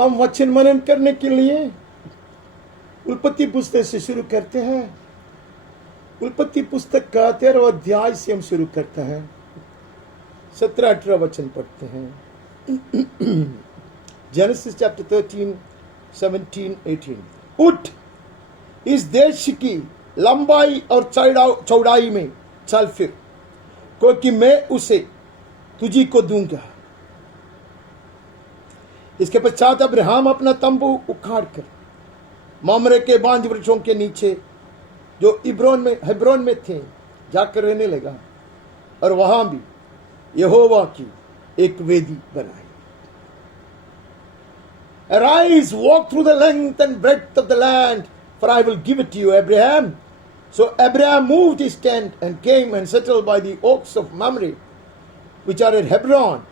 हम वचन मनन करने के लिए उत्पत्ति पुस्तक से शुरू करते हैं। उत्पत्ति पुस्तक का 13वां अध्याय से हम शुरू करते हैं, 17-18 वचन पढ़ते हैं। Genesis chapter 13, 17, 18। उठ, इस देश की लंबाई और चौड़ाई में चल फिर, क्योंकि मैं उसे तुझी को दूंगा। इसके पश्चात अब्राहम अपना तंबू उखाड़कर ममरे के बांज वृक्षों के नीचे जो हेब्रोन में थे जाकर रहने लगा, और वहां भी यहोवा की एक वेदी बनाई। Arise, walk through the length and breadth of the land, for I will give it to you, Abraham. So Abraham moved his tent and came and settled by the oaks of Mamre, which are at Hebron,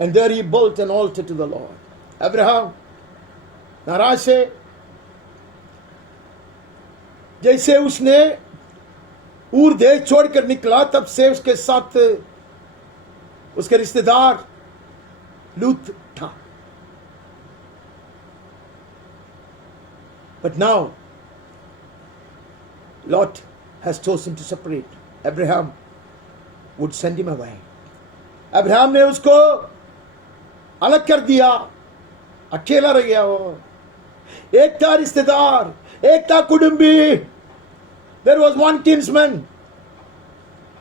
and there he built an altar to the Lord. Abraham नाराज से जैसे उसने ऊर देश छोड़कर निकला, तब से उसके साथ उसके रिश्तेदार लूत था। But now Lot has chosen to separate. Abraham would send him away. Abraham ने उसको अलग कर दिया, अकेला रह गया वो। एक था रिश्तेदार, एक था कुटुंबी। There was one kinsman,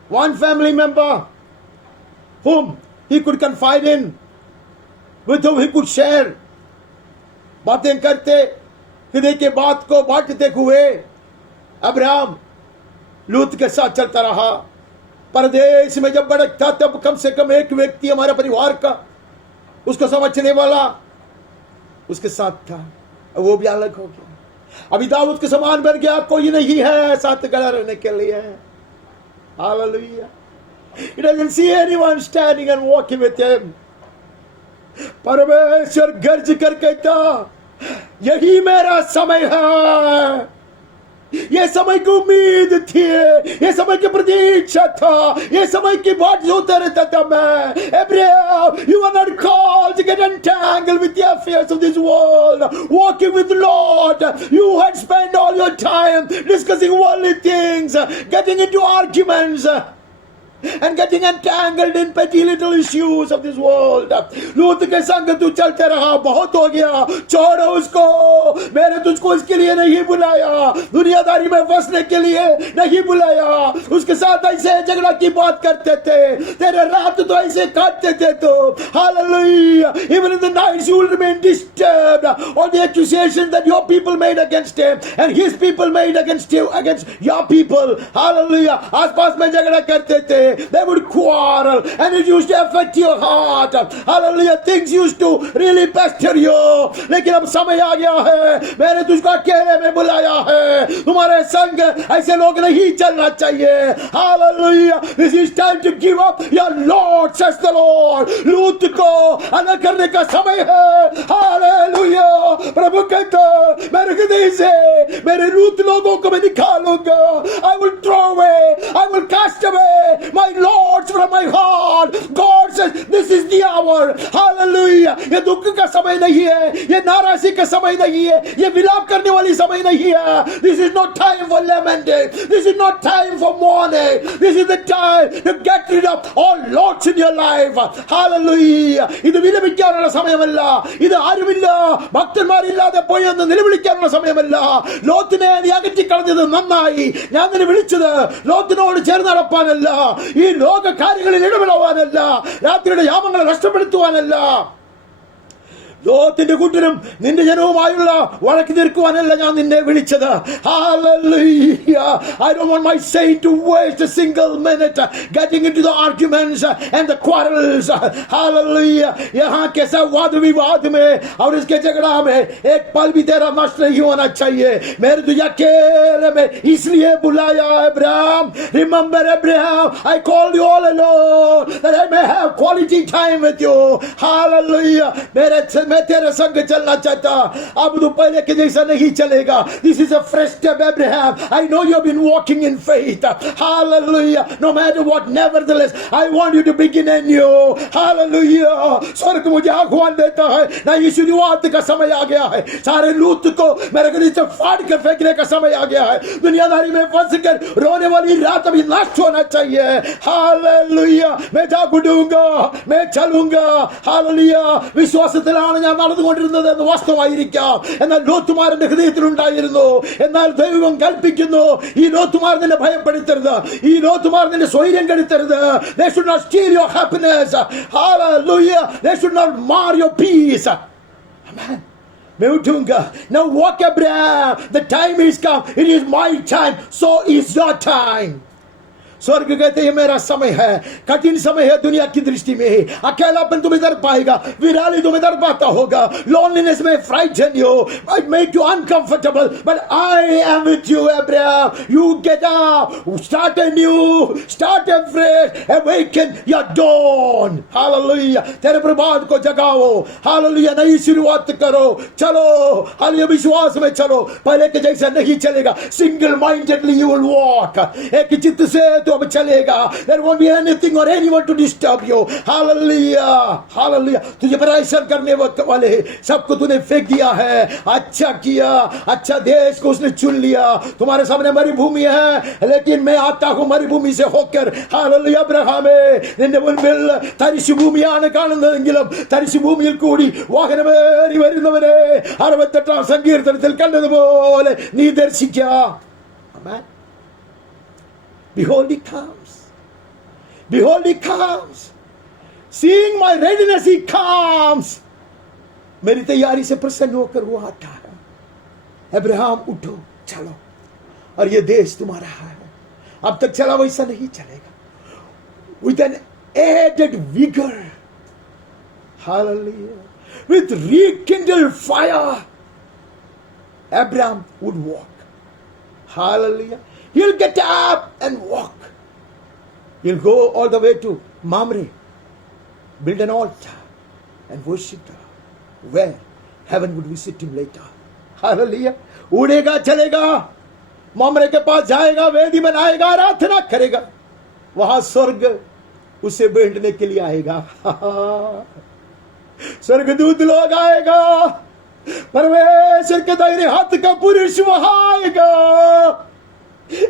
one family member whom he could confide in, with whom he could share. बातें करते, हृदय के बात को बांटते हुए अब्राहम लूत के साथ चलता रहा। परदेश में जब भटकता तब कम से कम एक व्यक्ति हमारे परिवार का उसको समझने वाला उसके साथ था, वो भी अलग हो गया। अभी दाऊद के समान बन गया, कोई नहीं है साथ खड़ा रहने के लिए। Hallelujah. He doesn't see anyone standing and walking with him. परमेश्वर गर्ज कर कहता, यही मेरा समय है। ये समय की उम्मीद थी, ये समय की प्रतीक्षा था, ये समय की बात जोता रहता था मैं। Abraham, you are not called to get entangled with the affairs of this world, walking with the Lord. You had spent all your time discussing worldly things, getting into arguments, and getting entangled in petty little issues of this world. लूत के संग तू चलते रहा, बहुत हो गया, छोड़ो उसको। मैंने तुझको इसके लिए नहीं बुलाया, दुनियादारी में फंसने के लिए नहीं बुलाया। उसके साथ ऐसे झगड़ा की बात करते थे, तेरे रात तो ऐसे काटते थे। तो Hallelujah, even in the nights you will remain disturbed. All the accusations that your people made against him and his people made against you, against your people, Hallelujah, आसपास में झगड़ा करते थे। They would quarrel and it used to affect your heart. Hallelujah, things used to really pester you. लेकिन अब समय आ गया है, मैंने तुझको अकेले में बुलाया है। तुम्हारे संग ऐसे लोग नहीं चलना चाहिए। Hallelujah, this is time to give up your Lord, says the Lord. लूत को अलग करने का समय है। Hallelujah, प्रभु कहता, मेरे हृदय से मेरे लूत लोगों को मैं निकालूंगा। I will throw away, I will cast away my lords from my heart. God says this is the hour. Hallelujah. ये दुख का समय नहीं है, ये नाराजी का समय नहीं है, ये विलाप करने वाली समय नहीं है। This is not time for lamenting. This is not time for mourning. This is the time to get rid of all lords in your life. Hallelujah. ഇത് വിലപിക്കാനുള്ള സമയമല്ല, ഇത് ആരുമില്ല, ഭക്തന്മാരില്ലാതെ പോയി എന്ന് നിലവിളിക്കാനുള്ള സമയമല്ല. ലോത്തിനെ നീ അകറ്റിക്കളഞ്ഞത് നന്നായി. ഞാൻ നിന്നെ വിളിച്ചത് ലോത്തിനോട് ചേർന്ന് നടപ്പാനല്ല, ഈ ലോക കാര്യങ്ങളിൽ ഇടപെടുവാനല്ല, രാത്രിയുടെ യാമങ്ങളെ നഷ്ടപ്പെടുത്തുവാനല്ല. ലോകത്തിന്റെ കൂട്ടരും നിന്റെ ജനവുമായുള്ള വഴക്ക് തീർക്കുവാനല്ല ഞാൻ നിന്നെ വിളിച്ചത്. Hallelujah. I don't want my saint to waste a single minute getting into the arguments and the quarrels. Hallelujah. यहाँ के सब वाद विवाद में और इसके झगड़ा में एक पल भी तेरा नष्ट नहीं होना चाहिए। मेरे तुझे अकेले में इसलिए बुलाया। Abraham, remember Abraham, I called you all alone that I may have quality time with you. Hallelujah. मेरे मैं तेरे संग चलना चाहता, अब तू पहले के जैसा नहीं चलेगा. This is a fresh step, Abraham. I know you've been walking in faith. Hallelujah. No matter what, nevertheless, I want you to begin anew. Hallelujah. स्वर्ग मुझे आह्वान देता है, ना ये शुरुआत का समय आ गया है. सारे लूत को मेरे गले से फाड़ कर फेंकने का समय आ गया है. दुनियादारी में फंस कर रोने वाली रात अभी नष्ट होना चाहिए. हालेलुया. मैं जाग उठूंगा, मैं चलूंगा. हालेलुया. വിശ്വാസത്തിലാണ് ഞാൻ നടന്നുകൊണ്ടിരുന്നത് എന്ന് വാസ്തവമായിരിക്കാം. എന്നാൽ ലോത്തുമാരന്റെ ഹൃദയത്തിലുണ്ടായിരുന്നു. എന്നാൽ ദൈവം കൽപ്പിക്കുന്നു, ഈ ലോത്തുമാർ നിന്നെ ഭയപ്പെടുത്തരുത്, ഈ ലോത്തുമാർ നിന്നെ സ്വൈര്യം കെടുത്തരുത്. They should not steal your happiness. Hallelujah. They should not mar your peace. Amen. मैं उठूंगा. Now walk, Abraham. The time is come. It is my time. So is your time. स्वर्ग कहते हैं मेरा समय है. कठिन समय है दुनिया की दृष्टि में. अकेलापन तुम इधर पाएगा, विराली तुम इधर पाता होगा. loneliness may frighten you, might make you uncomfortable, but I am with you, Abraham. You get up, start anew, start afresh, awaken your dawn. Hallelujah. तेरे प्रभात को जगाओ. Hallelujah. नई शुरुआत करो. चलो. Hallelujah. विश्वास में चलो. पहले के जैसा नहीं चलेगा. single mindedly you will walk. एक चित्त से अब चलेगा. There won't be anything or anyone to disturb you. Hallelujah. Hallelujah. तुझे परेशान करने वाले सबको तूने फेंक दिया है. अच्छा किया. अच्छा देश को उसने चुन लिया. तुम्हारे सामने मरुभूमि है, लेकिन मैं आता हूं मरुभूमि से होकर. Hallelujah. അബ്രഹാമേ, നിന്റെ മുൻപിൽ തരിശുഭൂമിയാണ് കാണുന്നതെങ്കിലും തരിശുഭൂമിയിൽ കൂടി വാഹനമേറി വരുന്നവരെ 68 സങ്കീർത്തനത്തിൽ കണ്ടതുപോലെ നീ ദർശിക്കാം. Amen. Behold, he comes. Behold, he comes. Seeing my readiness, he comes. मेरी तैयारी से प्रसन्न होकर वो आता है. अब्राहम उठो, चलो, और ये देश तुम्हारा है. अब तक चला वैसा नहीं चलेगा. With an added vigor. Hallelujah. With rekindled fire, Abraham would walk. Hallelujah. He'll get up and walk. He'll go all the way to Mamre, build an altar and worship God, where heaven would visit him later. Hallelujah. उड़ेगा, चलेगा, मामरे के पास जाएगा, वेदी बनाएगा, आराधना करेगा. वहां स्वर्ग उसे बैठने के लिए आएगा. स्वर्गदूत लोग आएगा. परमेश्वर के दाहिने हाथ का पुरुष वहां आएगा.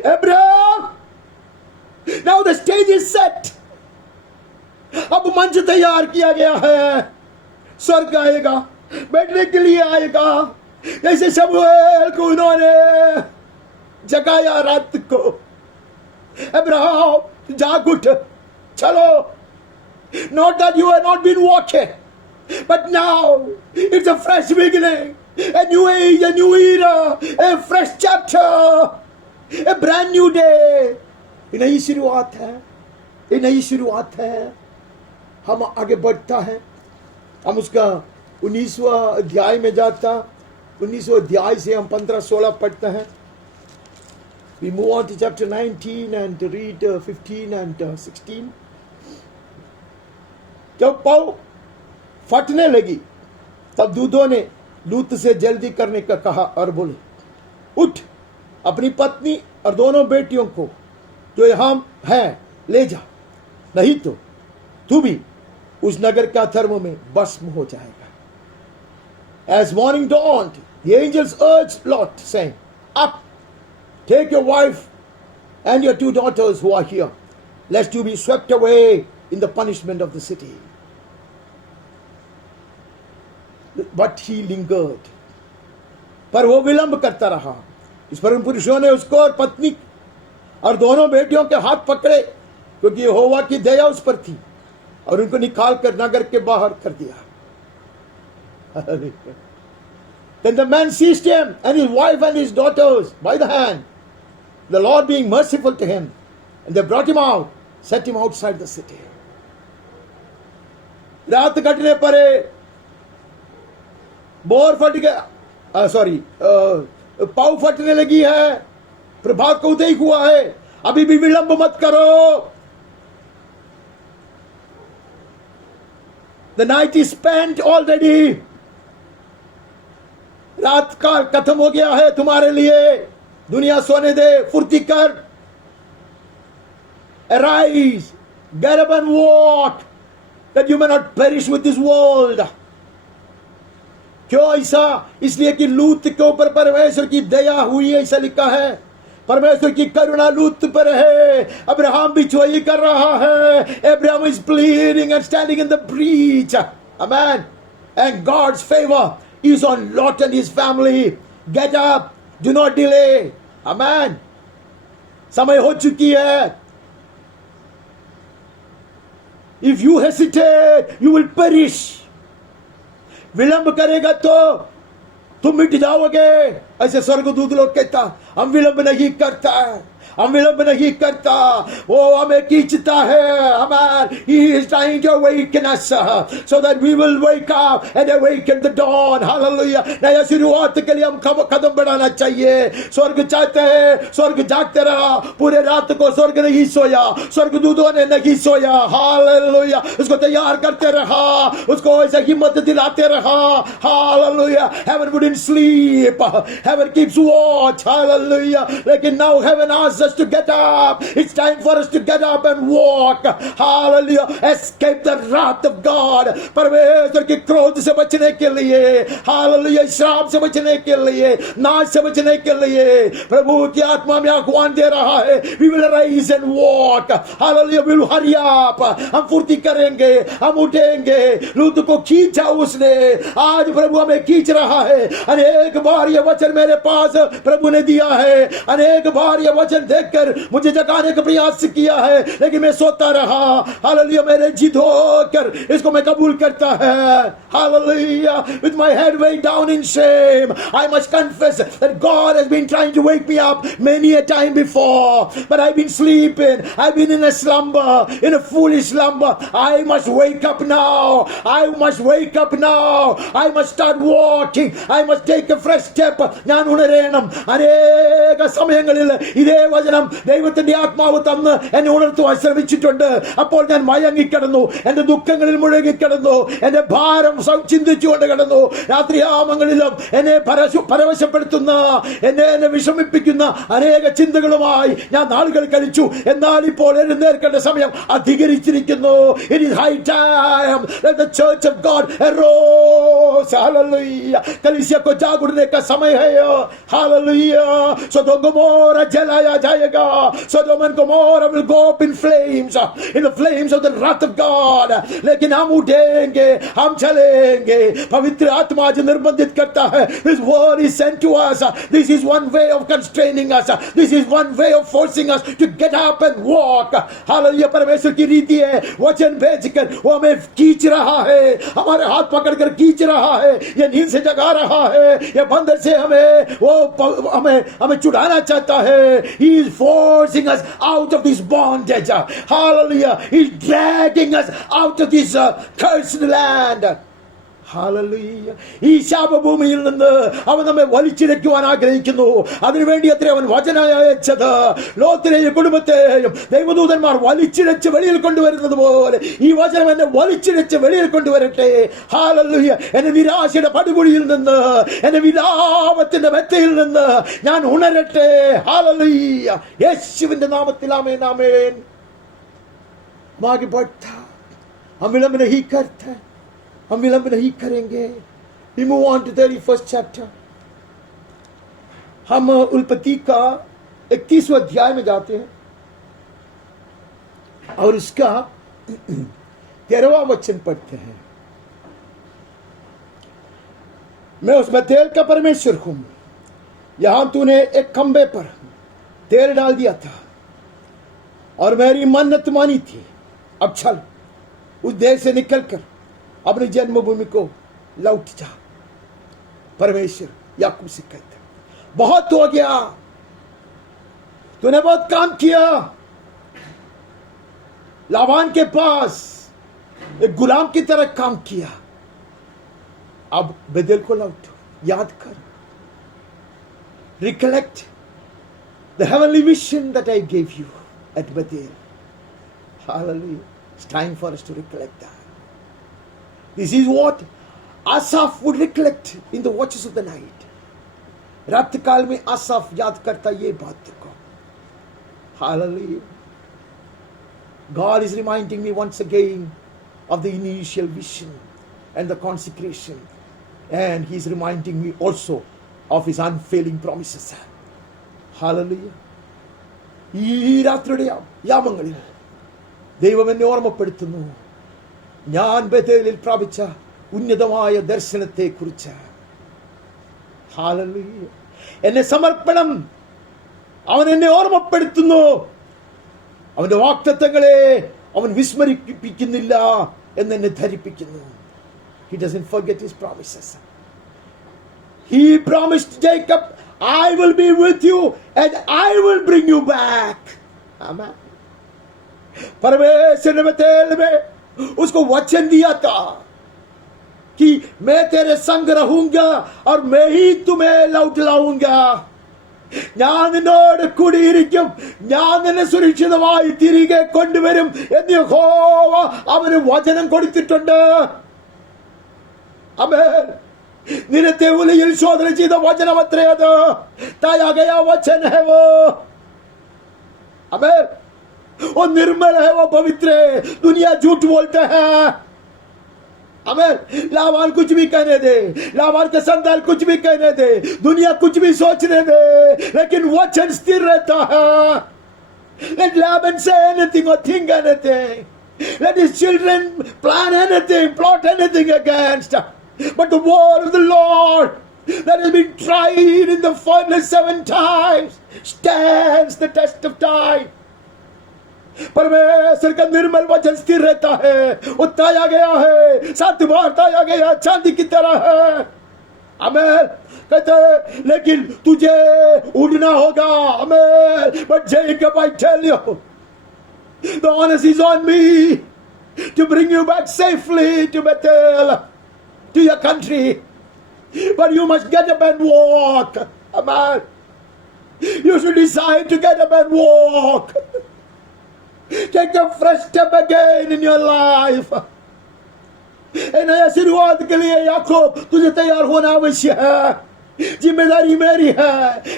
Abraham, now the stage is set. अब मंच तैयार किया गया है. स्वर्ग आएगा, बैठने के लिए आएगा. जैसे शमूएल को उन्होंने जगाया रात को. अब्राहम जाग उठ, चलो. Not that you have not been walking, but now it's a fresh beginning, a new age, a new era, a fresh chapter. A brand new day. ये नई शुरुआत है. ये नई शुरुआत है. हम आगे बढ़ता है. हम उसका 19वां अध्याय में जाता. 19वां अध्याय से हम 15-16 पढ़ते हैं. We move on to chapter 19 and read 15 and 16. जब पाँव फटने लगी, तब दूतों ने लूत से जल्दी करने का कहा और बोले, उठ, अपनी पत्नी और दोनों बेटियों को जो यहाँ हैं ले जा, नहीं तो तू भी उस नगर का धर्म में भस्म हो जाएगा. As morning dawned, the angels urged Lot, saying, up, take your wife and your 2 daughters who are here, lest you be swept away in the punishment of the city. But he lingered. पर वो विलंब करता रहा. इस पर उन पुरुषों ने उसको और पत्नी और दोनों बेटियों के हाथ पकड़े, क्योंकि यहोवा की दया उस पर थी, और उनको निकाल कर नगर के बाहर कर दिया. Then the man seized him and his wife and his daughters by the hand, the Lord being merciful to him, and they brought him out, set him outside the city. रात कटने परे, बोर फट गया, पाँव फटने लगी है, प्रभात को उदय हुआ है, अभी भी विलंब मत करो. The night is spent already. रात काल खत्म हो गया है तुम्हारे लिए, दुनिया सोने दे, फुर्ती कर, arise, get up and walk, that you may not perish with this world. क्यों ऐसा? इसलिए कि लूत के ऊपर परमेश्वर की दया हुई, ऐसा लिखा है। परमेश्वर की करुणा लूत पर है। अब्राहम भी वही कर रहा है। Abraham is pleading and standing in the breach. Amen. And God's favor is on Lot and his family. Get up. Do not delay. Amen. समय हो चुकी है। If you hesitate, you will perish. विलंब करेगा तो तुम मिट जाओगे। ऐसे स्वर्गदूत लोग कहता, हम विलंब नहीं करता, हम विलंब नहीं करता, वो हमें खींचता है। हमारे He is trying to awaken us so that we will wake up and awaken the dawn. Hallelujah. नया शुरुआत के लिए हम कदम बढ़ाना चाहिए। स्वर्ग चाहते हैं, स्वर्ग जागते रहा, पूरे रात को स्वर्ग नहीं सोया, स्वर्गदूतों ने नहीं सोया। हालेलुया। उसको तैयार करते रहा, उसको ऐसे हिम्मत दिलाते रहा। Hallelujah. Heaven wouldn't sleep. Heaven keeps watch. Hallelujah. लेकिन now heaven asks us to get up. It's time for us to get up and walk. Hallelujah. Escape the wrath of God. परमेश्वर के क्रोध से बचने के लिए, हालेलुया, श्राप से बचने के लिए, नाश से बचने के लिए प्रभु की आत्मा में आह्वान दे रहा है। We will rise and walk. Hallelujah. We will hurry up. हम फुर्ती करेंगे, हम उठेंगे। लूत को खींचा उसने, आज प्रभु हमें खींच रहा है। अनेक बार ये वचन मेरे पास प्रभु ने दिया है, अनेक बार ये वचन देखकर मुझे जगाने का प्रयास किया है, लेकिन मैं सोता रहा। हालेलुया। मेरे जिद होकर इसको मैं कबूल करता है। Hallelujah. With my head weighed down in shame, I must confess that God has been trying to wake me up many a time before, but I've been sleeping. I've been in a slumber, in a foolish slumber. I must wake up now. I must wake up now. I must start walking. I must take a fresh step. ഞാൻ ഉണരേണം. അനേക സമയങ്ങളിൽ ഇതേ വചനം ദൈവത്തിന്റെ ആത്മാവ് തന്ന് എന്നെ ഉണർത്തുവാൻ ശ്രമിച്ചിട്ടുണ്ട്. അപ്പോൾ ഞാൻ മയങ്ങിക്കിടന്നു, എന്റെ ദുഃഖങ്ങളിൽ മുഴുകിക്കിടന്നു, എന്റെ ഭാരം ചിന്തിച്ചുകൊണ്ട് കിടന്നു. രാത്രിയാമങ്ങളിലും എന്നെ പരവശപ്പെടുത്തുന്ന, എന്നെ വിഷമിപ്പിക്കുന്ന അനേക ചിന്തകളുമായി ഞാൻ നാളുകൾ കഴിച്ചു. എന്നാൽ ഇപ്പോൾ എഴുന്നേൽക്കേണ്ട സമയം അധികരിച്ചിരിക്കുന്നു. It is high time that the church of God arose. Hallelujah. कलीसिया को जाग उठने का समय है। Hallelujah. Sodom and Gomorrah जलाया जाएगा. Sodom and Gomorrah will go up in flames, in the flames of the wrath of God. लेकिन हम उठेंगे, हम चलेंगे। पवित्र आत्मा जो निर्बंधित करता है, His word is sent to us. This is one way of constraining us. This is one way of forcing us to get up and walk. Hallelujah. परमेश्वर की रीति है, वचन भेजकर वो हमें खींच रहा है, हमारे हाथ पकड़कर खींच रहा है, ये नींद से जगा रहा है, ये बंधन से हमें छुड़ाना चाहता है। He is forcing us out of this bondage. Hallelujah. He is dragging us out of this cursed land. Hallelujah. ഈ ശാപഭൂമിയിൽ നിന്ന് അവൻ നമ്മെ വലിച്ചിഴയ്ക്കുവാൻ ആഗ്രഹിക്കുന്നു. അതിനുവേണ്ടി അത്രേ അവൻ വചനം അയച്ചത്. ലോത്തിനെയും കുടുംബത്തെയും ദൈവദൂതന്മാർ വലിച്ചിഴച്ച് വെളിയിൽ കൊണ്ടുവരുന്നത് പോലെ ഈ വചനം എന്നെ വലിച്ചിഴച്ച് വെളിയിൽ കൊണ്ടുവരട്ടെ. ഹാലലൂയ. എന്നെ നിരാശയുടെ പടുകുഴിയിൽ നിന്ന്, എന്നെ വിലാപത്തിന്റെ മെത്തയിൽ നിന്ന് ഞാൻ ഉണരട്ടെ. ഹാലലൂയ. യേശുവിന്റെ നാമത്തിൽ ആമേൻ, ആമേൻ. आगे बढ़ता, हम विलंब नहीं करते, हम विलंब नहीं करेंगे. We move on to 31st chapter. हम उल्पत्ति का 31वां अध्याय में जाते हैं और इसका 13वां वचन पढ़ते हैं. मैं उस बेतेल का परमेश्वर हूं. यहां तूने एक खंबे पर तेल डाल दिया था और मेरी मन्नत मानी थी. अब चल, उस देश से निकलकर अपनी जन्मभूमि को लौट जा. परमेश्वर याकूब से कहता, बहुत हो गया, तूने बहुत काम किया. लाबान के पास एक गुलाम की तरह काम किया. अब बेतेल को लौटो, याद कर. Recollect the heavenly vision that I gave you at Bethel. Hallelujah. It's time for us to recollect that. This is what Asaph would recollect in the watches of the night. रात काल में आसाफ याद करता ये बात को. Hallelujah. God is reminding me once again of the initial vision and the consecration, and He is reminding me also of His unfailing promises. Hallelujah. ഈ രാത്രിയുടെ യാമങ്ങളിൽ ദൈവം എന്നെ ഓർമ്മപ്പെടുത്തുന്നു, ഞാൻ ബേഥേലിൽ പ്രാപിച്ച ഉന്നതമായ ദർശനത്തെ കുറിച്ച്. ഹല്ലേലൂയ. എന്നെ സമർപ്പണം അവൻ എന്നെ ഓർമ്മപ്പെടുത്തുന്നു. അവന്റെ വാഗ്ദത്തങ്ങളെ അവൻ വിസ്മരിപ്പിക്കുന്നില്ല എന്നെ ധരിപ്പിക്കുന്നു. He doesn't forget his promises. He promised Jacob, I will be with you and I will bring you back. Amen. परमेश्वर ने बेतेल में उसको वचन दिया था कि मैं तेरे संग रहूंगा और मैं ही तुम्हें लौट लाऊंगा. ഞാൻ നിന്നോട് കൂടിയിരിക്കും, ഞാൻ നിന്നെ സുരക്ഷിതമായി തിരികെ കൊണ്ടുവരും എന്ന് യഹോവ അവന് വചനം കൊടുത്തിട്ടുണ്ട്. ആമേൻ. നിനത്തെ ഉലയിൽ ശോധന ചെയ്ത വചനം അത്രേ അത്. ताया गया वचन है वो. आमेन. वो निर्मल है, वो पवित्र है. दुनिया झूठ बोलते हैं. आमेन. लावाल कुछ भी कहने दे, लावाल के संतान कुछ भी कहने दे, दुनिया कुछ भी सोचने दे, लेकिन वचन स्थिर रहता है. Let Laban say anything or think anything. Let his children plan anything, plot anything against. But the word of the Lord that has been tried in the furnace 7 times stands the test of time. परमेश्वर का निर्मल वचन स्थिर रहता है. वो ताया गया है, 7 बार ताया गया, चांदी की तरह है. आमेन. कहते लेकिन तुझे उड़ना होगा. आमेन. But Jacob, I tell you, the onus is on me to bring you back safely to Bethel, to your country. But you must get up and walk. Amen. You should decide to get up and walk. Take a fresh step again in your life. नया शुरुआत के लिए याकूब तुझे तैयार होना आवश्यक है. जिम्मेदारी मेरी है,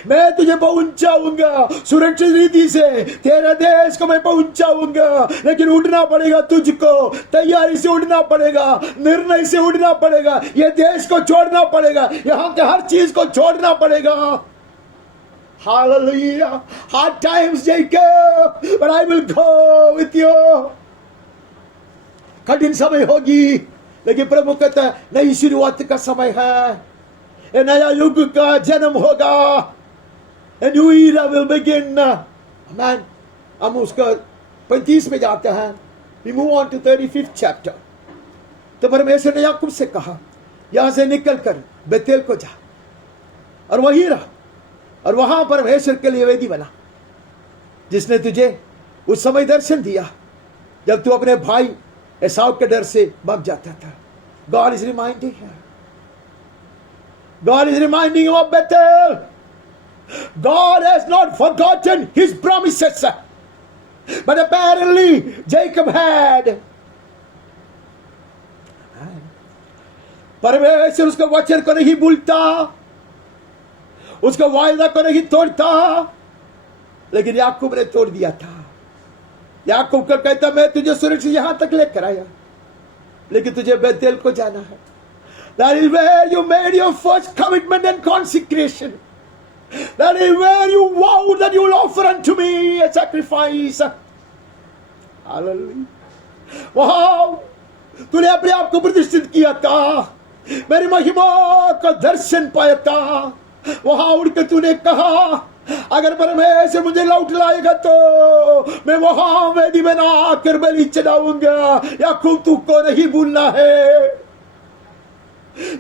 मैं तुझे पहुंचाऊंगा सुरक्षित रीति से. तेरे देश को मैं पहुंचाऊंगा, लेकिन उड़ना पड़ेगा तुझको. तैयारी से उड़ना पड़ेगा, निर्णय से उड़ना पड़ेगा. ये देश को छोड़ना पड़ेगा, यहाँ के हर चीज को छोड़ना पड़ेगा. Hallelujah. Hard times, Jacob, but I will go with you. कठिन समय होगी, लेकिन प्रभु कहता है नई शुरुआत का समय है. नया युग का जन्म होगा. A new era will begin. Amen. हम उसका 35 में जाते हैं. We move on to 35th chapter. तो परमेश्वर ने याकूब से कहा, यहां से निकल कर बेतेल को जा और वहीं रह, और वहां परमेश्वर के लिए वेदी बना, जिसने तुझे उस समय दर्शन दिया जब तू अपने भाई एसाव के डर से भाग जाता था. God is reminding him. God is reminding him of Bethel. God has not forgotten his promises, but apparently Jacob had. परमेश्वर उसका वचन को नहीं भूलता, उसका वायदा को नहीं तोड़ता, लेकिन याकूब ने तोड़ दिया था. याकूब को कहता मैं तुझे सुरक्षित यहां तक लेकर आया, लेकिन तुझे बेतेल को जाना है. That is where you made your first commitment and consecration. That is where you vowed that you will offer unto me a sacrifice. Hallelujah. वहां तूने अपने आप को प्रतिष्ठित किया था, मेरी महिमा का दर्शन पाया था. वहां उड़कर तूने कहा अगर परमेश्वर मुझे लौट लाएगा तो मैं वहां वेदी बना कर बलि चढ़ाऊंगा. याकूब तुझको नहीं भूलना है.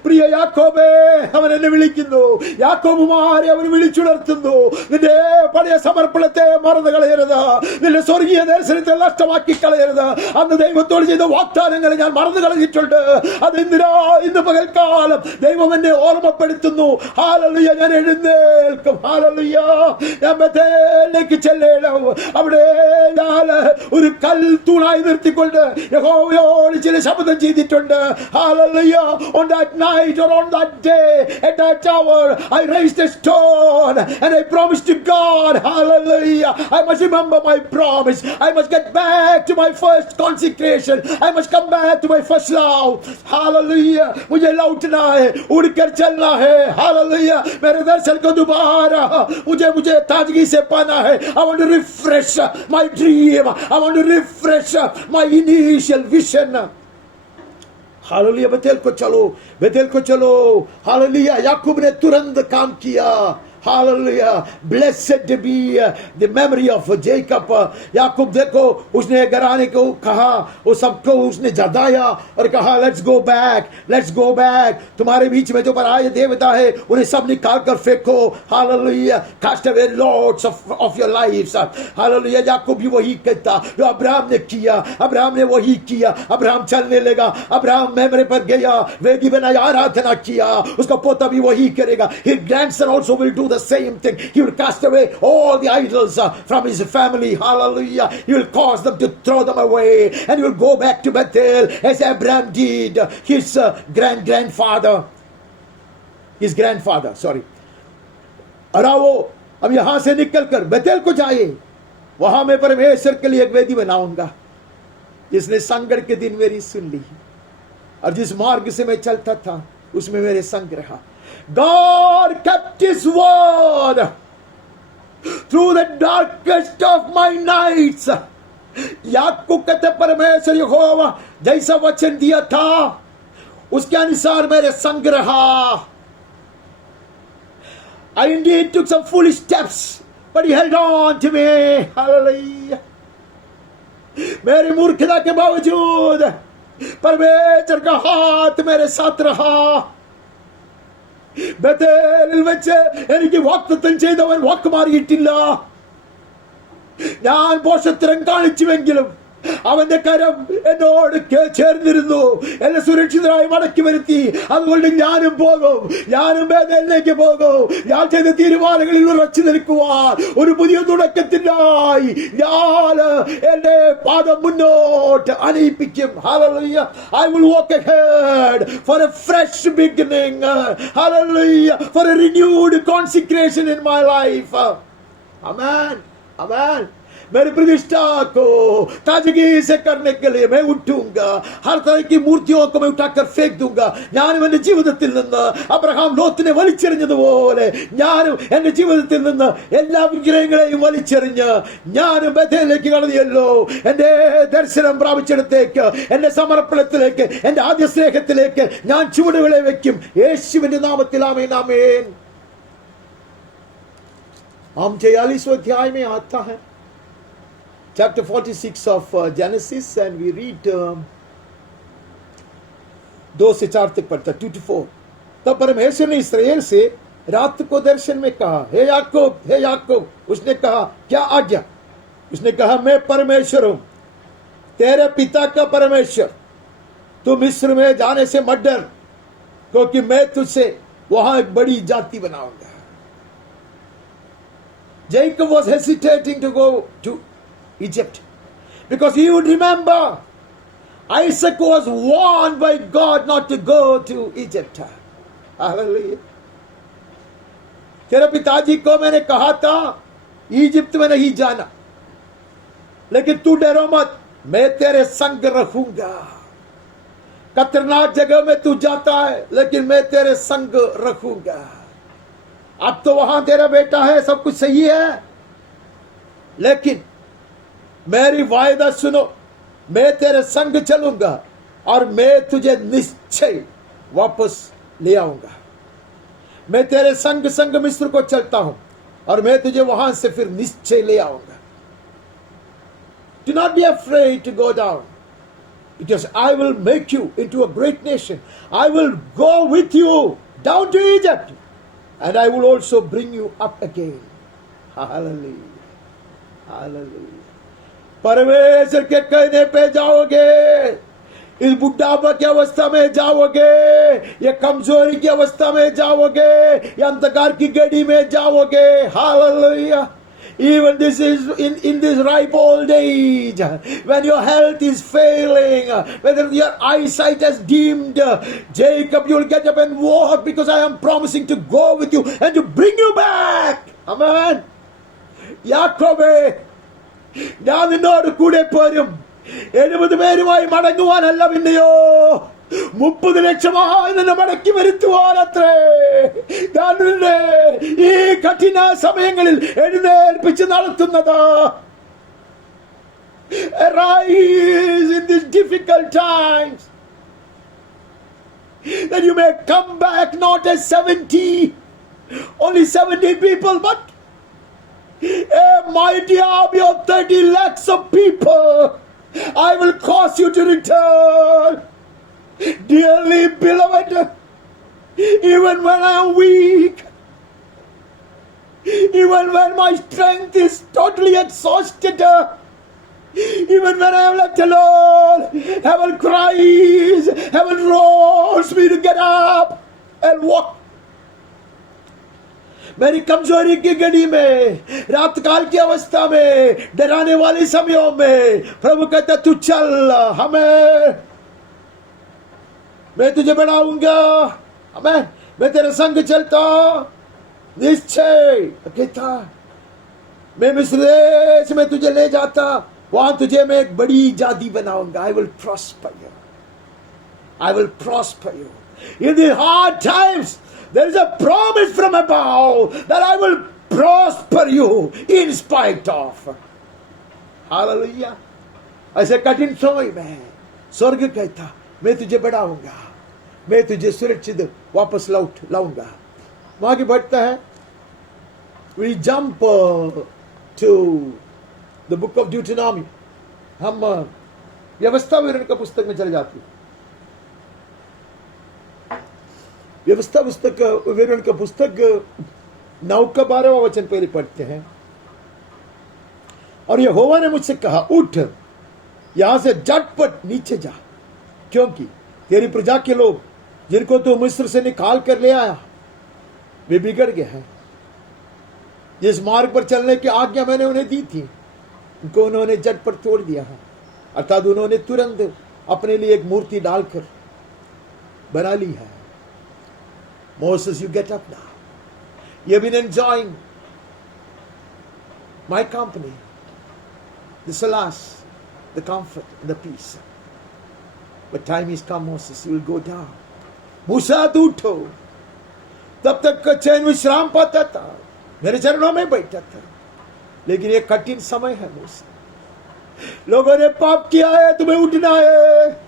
പ്രിയ യാക്കോബേ, അവൻ എന്നെ വിളിക്കുന്നു. യാക്കോബുമാരെ അവൻ വിളിച്ചുണർത്തുന്നു. നിന്റെ പഴയ സമർപ്പണത്തെ മറന്നു കളയരുത്. നിന്റെ സ്വർഗീയ ദർശനത്തെ നഷ്ടമാക്കി കളയരുത്. അന്ന് ദൈവത്തോട് ചെയ്ത വാഗ്ദാനങ്ങളെ ഞാൻ മറന്നു കളഞ്ഞിട്ടുണ്ട്. അതെന്തിനാ ഇന്ന് പകൽക്കാലം ദൈവം എന്നെ ഓർമ്മപ്പെടുത്തുന്നു. ഹല്ലേലൂയ, ഞാൻ എഴുന്നേൽക്കും. ഹല്ലേലൂയ, ഞാൻ ബേഥേലിലേക്ക് ചെല്ലണം. അവിടെ ഞാൻ ഒരു കൽത്തൂണായി നിർത്തിക്കൊണ്ട് യഹോവയോട് ചില ശബ്ദം ചെയ്തിട്ടുണ്ട്. Hallelujah. On that night or on that day, at that hour, I raised a stone and I promised to God, hallelujah, I must remember my promise. I must get back to my first consecration. I must come back to my first love. Hallelujah. मुझे लौटना है, उड़कर चलना है. Hallelujah. मेरे दर्शन को दोबारा मुझे ताजगी से पाना है. I want to refresh my dream. I want to refresh my initial vision. Hallelujah, Bethel को चलो, बेतेल को चलो. हालेलुया, याकूब ने तुरंत काम किया. Hallelujah. Blessed be the memory of Jacob. याकूब देखो, उसने घराने को कहा, वो सबको उसने जताया और कहा let's go back, let's go back. तुम्हारे बीच में जो पराये देवता है उन्हें सब निकाल कर फेंको. Hallelujah. Cast away lords of your lives. Hallelujah. याकूब भी वही कहता जो अब्राहम ने किया. अब्राहम ने वही किया. अब्राहम चलने लगा. अब्राहम मेमरे पर गया, वेदी बनाया, आराधना किया. उसका पोता भी वही करेगा. His grandson also will do the same thing. He will cast away all the idols from his family. Hallelujah. He will cause them to throw them away and he will go back to Bethel as Abraham did. His grandfather. Sorry. और वो अब यहां से निकलकर बेतेल को जाए. वहां मैं परमेश्वर के लिए एक वेदी बनाऊंगा. जिसने संकट के दिन मेरी सुन ली और जिस मार्ग से मैं चलता था उसमें मेरे संग रहा. God kept his word through the darkest of my nights. याकूब कहते परमेश्वर यहोवा जैसा वचन दिया था उसके अनुसार मेरे संग रहा. I indeed took some foolish steps, but he held on to me. Hallelujah. मेरी मूर्खता के बावजूद परमेश्वर का हाथ मेरे साथ रहा. ബേഥേലിൽ വെച്ച് എനിക്ക് വാഗ്ദത്തം ചെയ്തവൻ വാക്ക് മാറിയിട്ടില്ല. ഞാൻ പോഷത്രം കാണിച്ചുവെങ്കിലും അവന്റെ കരം എന്നോട് ചേർന്നിരുന്നു. എന്നെ സുരക്ഷിതരായി മടക്കി വരുത്തി. അതുകൊണ്ട് ഞാനും പോകും. ഞാനും ബേഥേലിലേക്ക് പോകും. ഞാൻ ചെയ്ത തീരുമാനങ്ങളിൽ ഉറച്ചു നിൽക്കുവാൻ ഒരു പുതിയ തുടക്കത്തിനായി ഞാൻ എന്റെ പാദം മുന്നോട്ട് അണിയിപ്പിക്കും. Hallelujah. I will walk ahead for a fresh beginning. Hallelujah. For a renewed consecration in my life. Amen. Amen. मेरी प्रतिष्ठा को ताजगी से करने के लिए मैं उठूंगा. हर तरह की मूर्तियों को मैं उठाकर फेंक दूंगा. ഞാനും എന്റെ ജീവിതത്തിൽ നിന്ന് അബ്രഹാം ലോത്തിനെ വലിച്ചെറിഞ്ഞതുപോലെ ഞാനും എന്റെ ജീവിതത്തിൽ നിന്ന് എല്ലാ വിഗ്രഹങ്ങളെയും വലിച്ചെറിഞ്ഞ് ഞാനും ബേഥേലിലേക്ക് കടന്നിയല്ലോ. എന്റെ ദർശനം പ്രാപിച്ചിടത്തേക്ക്, എന്റെ സമർപ്പണത്തിലേക്ക്, എന്റെ ആദ്യ സ്നേഹത്തിലേക്ക് ഞാൻ ചുവടുകളെ വെക്കും. യേശുവിന്റെ നാമത്തിൽ ആമേൻ. ആമേൻ. हम 46वें अध्याय में आता है, chapter 46 of Genesis, and we read 2 से 4 तक पढ़ता, 2 to 4. तब परमेश्वर ने इस्राएल से रात को दर्शन में कहा, हे याकूब, हे याकूब. उसने कहा, क्या आज्ञा? उसने कहा, मैं परमेश्वर हूं, तेरे पिता का परमेश्वर. तू मिस्र में जाने से मत डर, क्योंकि मैं तुझसे वहां एक बड़ी जाति बनाऊंगा. Jacob was hesitating to go to Egypt because he would remember Isaac was warned by God not to go to Egypt. Hallelujah. तेरे पिताजी को मैंने कहा था इजिप्ट में नहीं जाना, लेकिन तू डरो मत, मैं तेरे संग रहूंगा. खतरनाक जगह में तू जाता है लेकिन मैं तेरे संग रहूंगा. अब तो वहां तेरा बेटा है, सब कुछ सही है, लेकिन मेरी वायदा सुनो, मैं तेरे संग चलूंगा और मैं तुझे निश्चय वापस ले आऊंगा. मैं तेरे संग संग मिस्र को चलता हूं और मैं तुझे वहां से फिर निश्चय ले आऊंगा. Do not be afraid to go down. Because I will make you into a great nation. I will go with you down to Egypt. And I will also bring you up again. Hallelujah. Hallelujah. परमेश्वर के कहने पे जाओगे, इस बुढ़ापा की अवस्था में जाओगे, या कमजोरी की अवस्था में जाओगे, या अंधकार की गड़ी में जाओगे. Hallelujah. Even this is in this ripe old age, when your health is failing, whether your eyesight has dimmed, Jacob, you will get up and walk, because I am promising to go with you and to bring you back. Amen. യാക്കോബേ, ഞാൻ നിന്നോട് കൂടെ പോരും. 70 പേരുമായി മടങ്ങുവാനല്ല, പിന്നെയോ 30 ലക്ഷമായി നിന്നെ മടക്കി വരുത്തുവാനത്രേ ഞാൻ നിന്നെ ഈ കഠിന സമയങ്ങളിൽ എഴുന്നേൽപ്പിച്ച് നടത്തുന്നത്. Arise in these difficult times, that you may come back not as only 70 people, but a mighty army of 30 lakhs of people. I will cause you to return. Dearly beloved, even when I am weak, even when my strength is totally exhausted, even when I am left alone, heaven cries, heaven roars me to get up and walk. मेरी कमजोरी की घड़ी में, रात काल की अवस्था में, डराने वाले समयों में प्रभु कहता तू चल, मैं तुझे बढ़ाऊंगा. मैं तेरे संग चलता. निश्चय कहता, मैं मिस्र देश में तुझे ले जाता, वहां तुझे मैं एक बड़ी जाति बनाऊंगा. I will prosper you. I will prosper you. In the hard times, there is a promise from above that I will prosper you in spite of. Hallelujah. ऐसे कठिन समय में स्वर्ग कहता, मैं तुझे बढ़ाऊंगा, मैं तुझे सुरक्षित वापस लाऊंगा. वहां की बढ़ता है. We jump to the book of Deuteronomy. हम व्यवस्था विवरण का पुस्तक में चले जाते हैं. व्यवस्था पुस्तक विवरण का पुस्तक 9 का 12वां वचन पहले पढ़ते हैं. और यहोवा ने मुझसे कहा, उठ, यहां से झटपट नीचे जा, क्योंकि तेरी प्रजा के लोग जिनको तू मिस्र से निकाल कर ले आया, वे बिगड़ गए हैं. जिस मार्ग पर चलने की आज्ञा मैंने उन्हें दी थी, उनको उन्होंने झटपट तोड़ दिया है. अर्थात उन्होंने तुरंत अपने लिए एक मूर्ति डालकर बना ली है. Moses, you get up now. You have been enjoying my company, the solace, the comfort, and the peace. But time is come, Moses, you will go down. मूसा तू उठो. तब तक चैन विश्राम पाता था, मेरे चरणों में बैठा था. लेकिन ये कठिन समय है मूसा. लोगों ने पाप किया है, तुम्हें उठना है.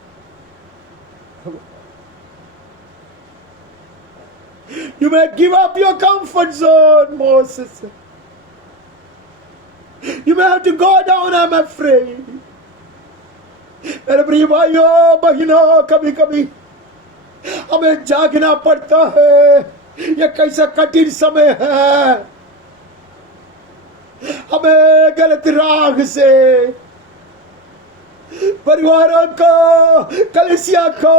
You may give up your comfort zone, Moses. You may have to go down, I'm afraid. मेरे प्रिय भाइयों बहनों, कभी कभी हमें जागना पड़ता है. यह कैसा कठिन समय है. हमें गलत राग से परिवारों को, कलीसिया को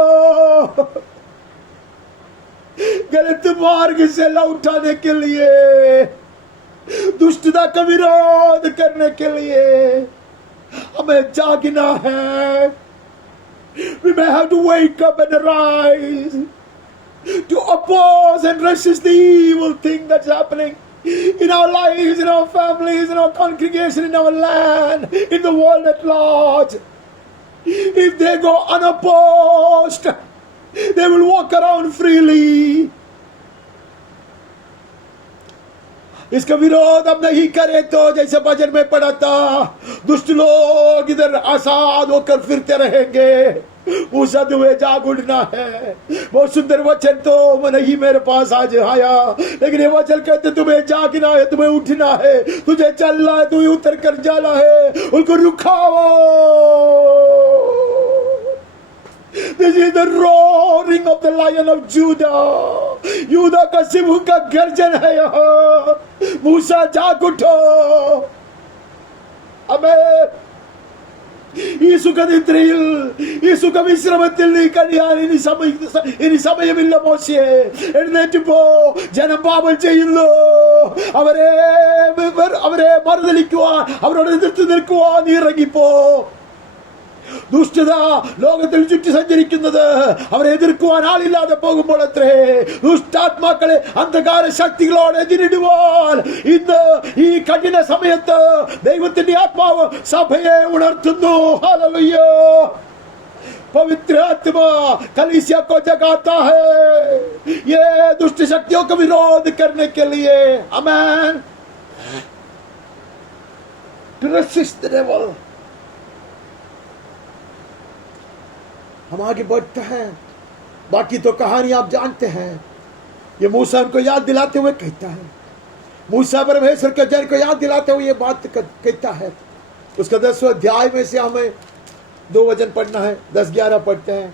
गलत मार्ग से लौटाने के लिए, दुष्टता का विरोध करने के लिए हमें जागना है. We may have to wake up and arise to oppose and resist the evil thing that's happening in our lives, in our families, in our congregation, in our land, in the world at large. If they go unopposed, they will walk around freely. इसका विरोध हम नहीं करें तो, जैसे भजन में पढ़ा था, दुष्ट लोग इधर आसाद होकर फिरते रहेंगे. मूसा तुम्हें जाग उठना है. बहुत सुंदर वचन तो नहीं मेरे पास आज आया, लेकिन ये वचन कहते तुम्हें जागना है, तुम्हें उठना है, तुझे चलना है, तुझे उतर कर जाना है. उनको रुकाओ. This is the roaring of the Lion of Judah. यूदा का सिंह का गर्जन है यहाँ। मूसा जाग उठो। आमेन। യേശുക്ക നിദ്രയിൽ, യേശുക്ക വിശ്രമത്തിൽ നീ കഴിയാൻ ഇനി സമയമില്ല മോശയെ, എഴുന്നേറ്റ് പോ. ജനം പാപം ചെയ്യുന്നു. അവരെ മറുതലിക്കുവാൻ, അവരോട് എതിർത്ത് നിൽക്കുവാൻ നീ ഇറങ്ങിപ്പോ. ദുഷ്ടത ലോകത്തിൽ ചുറ്റി സഞ്ചരിക്കുന്നത് അവരെ എതിർക്കുവാൻ ആളില്ലാതെ പോകുമ്പോൾ അത്രേ. ദുഷ്ടാത്മാക്കളെ അന്ധകാര ശക്തികളോട് എതിരിടുവാൻ ഇന്ന് ഈ കഠിന സമയത്ത് ദൈവത്തിന്റെ ആത്മാവ് സഭയെ ഉണർത്തുന്നു. ഹല്ലേലൂയ. पवित्र आत्मा कलीसिया को जगाता है ये दुष्ट शक्तियों का विरोध करने के लिए. आमेन. To resist the devil. हम आगे बढ़ते हैं. बाकी तो कहानी आप जानते हैं. ये मूसा उनको याद दिलाते हुए कहता है, मूसा परमेश्वर के जन को याद दिलाते हुए ये बात कहता है. उसका 10वां अध्याय में से हमें 2 वचन पढ़ना है. 10-11 पढ़ते हैं.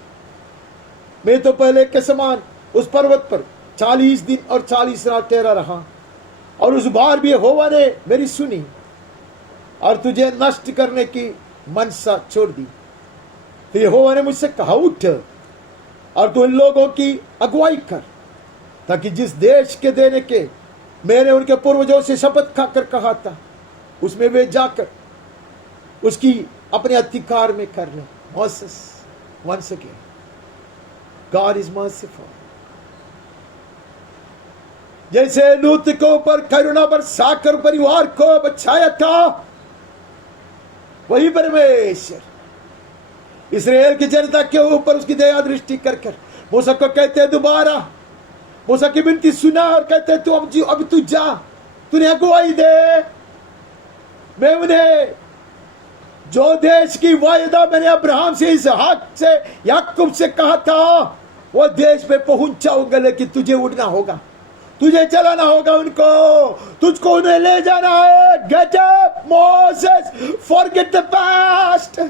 मैं तो पहले के समान उस पर्वत पर 40 दिन और 40 रात ठहरा रहा, और उस बार भी यहोवा ने मेरी सुनी और तुझे नष्ट करने की मनसा छोड़ दी. तो यहोवा ने मुझसे कहा, उठ और तू इन लोगों की अगुवाई कर, ताकि जिस देश के देने के मैंने उनके पूर्वजों से शपथ खाकर कहा था उसमें वे जाकर उसकी अपने अधिकार में कर ले. Moses, once again, God is merciful. जैसे लूत को ऊपर करुणा बरसाकर परिवार को बचाया था, वही परमेश्वर इस्राएल की जनता के ऊपर उसकी दया दृष्टि कर कर मूसा को कहते हैं दोबारा. मूसा की विनती सुना और कहते हैं तू अब तू जा, तूने अगुवाई दे. मैं उन्हें जो देश की वायदा मैंने अब्राहम से, इसहाक से, याकूब से कहा था वो देश पे पहुंच जाऊंगा, लेकिन तुझे उड़ना होगा, तुझे चलाना होगा. उनको, तुझको उन्हें ले जाना है. Get up, Moses, forget the past.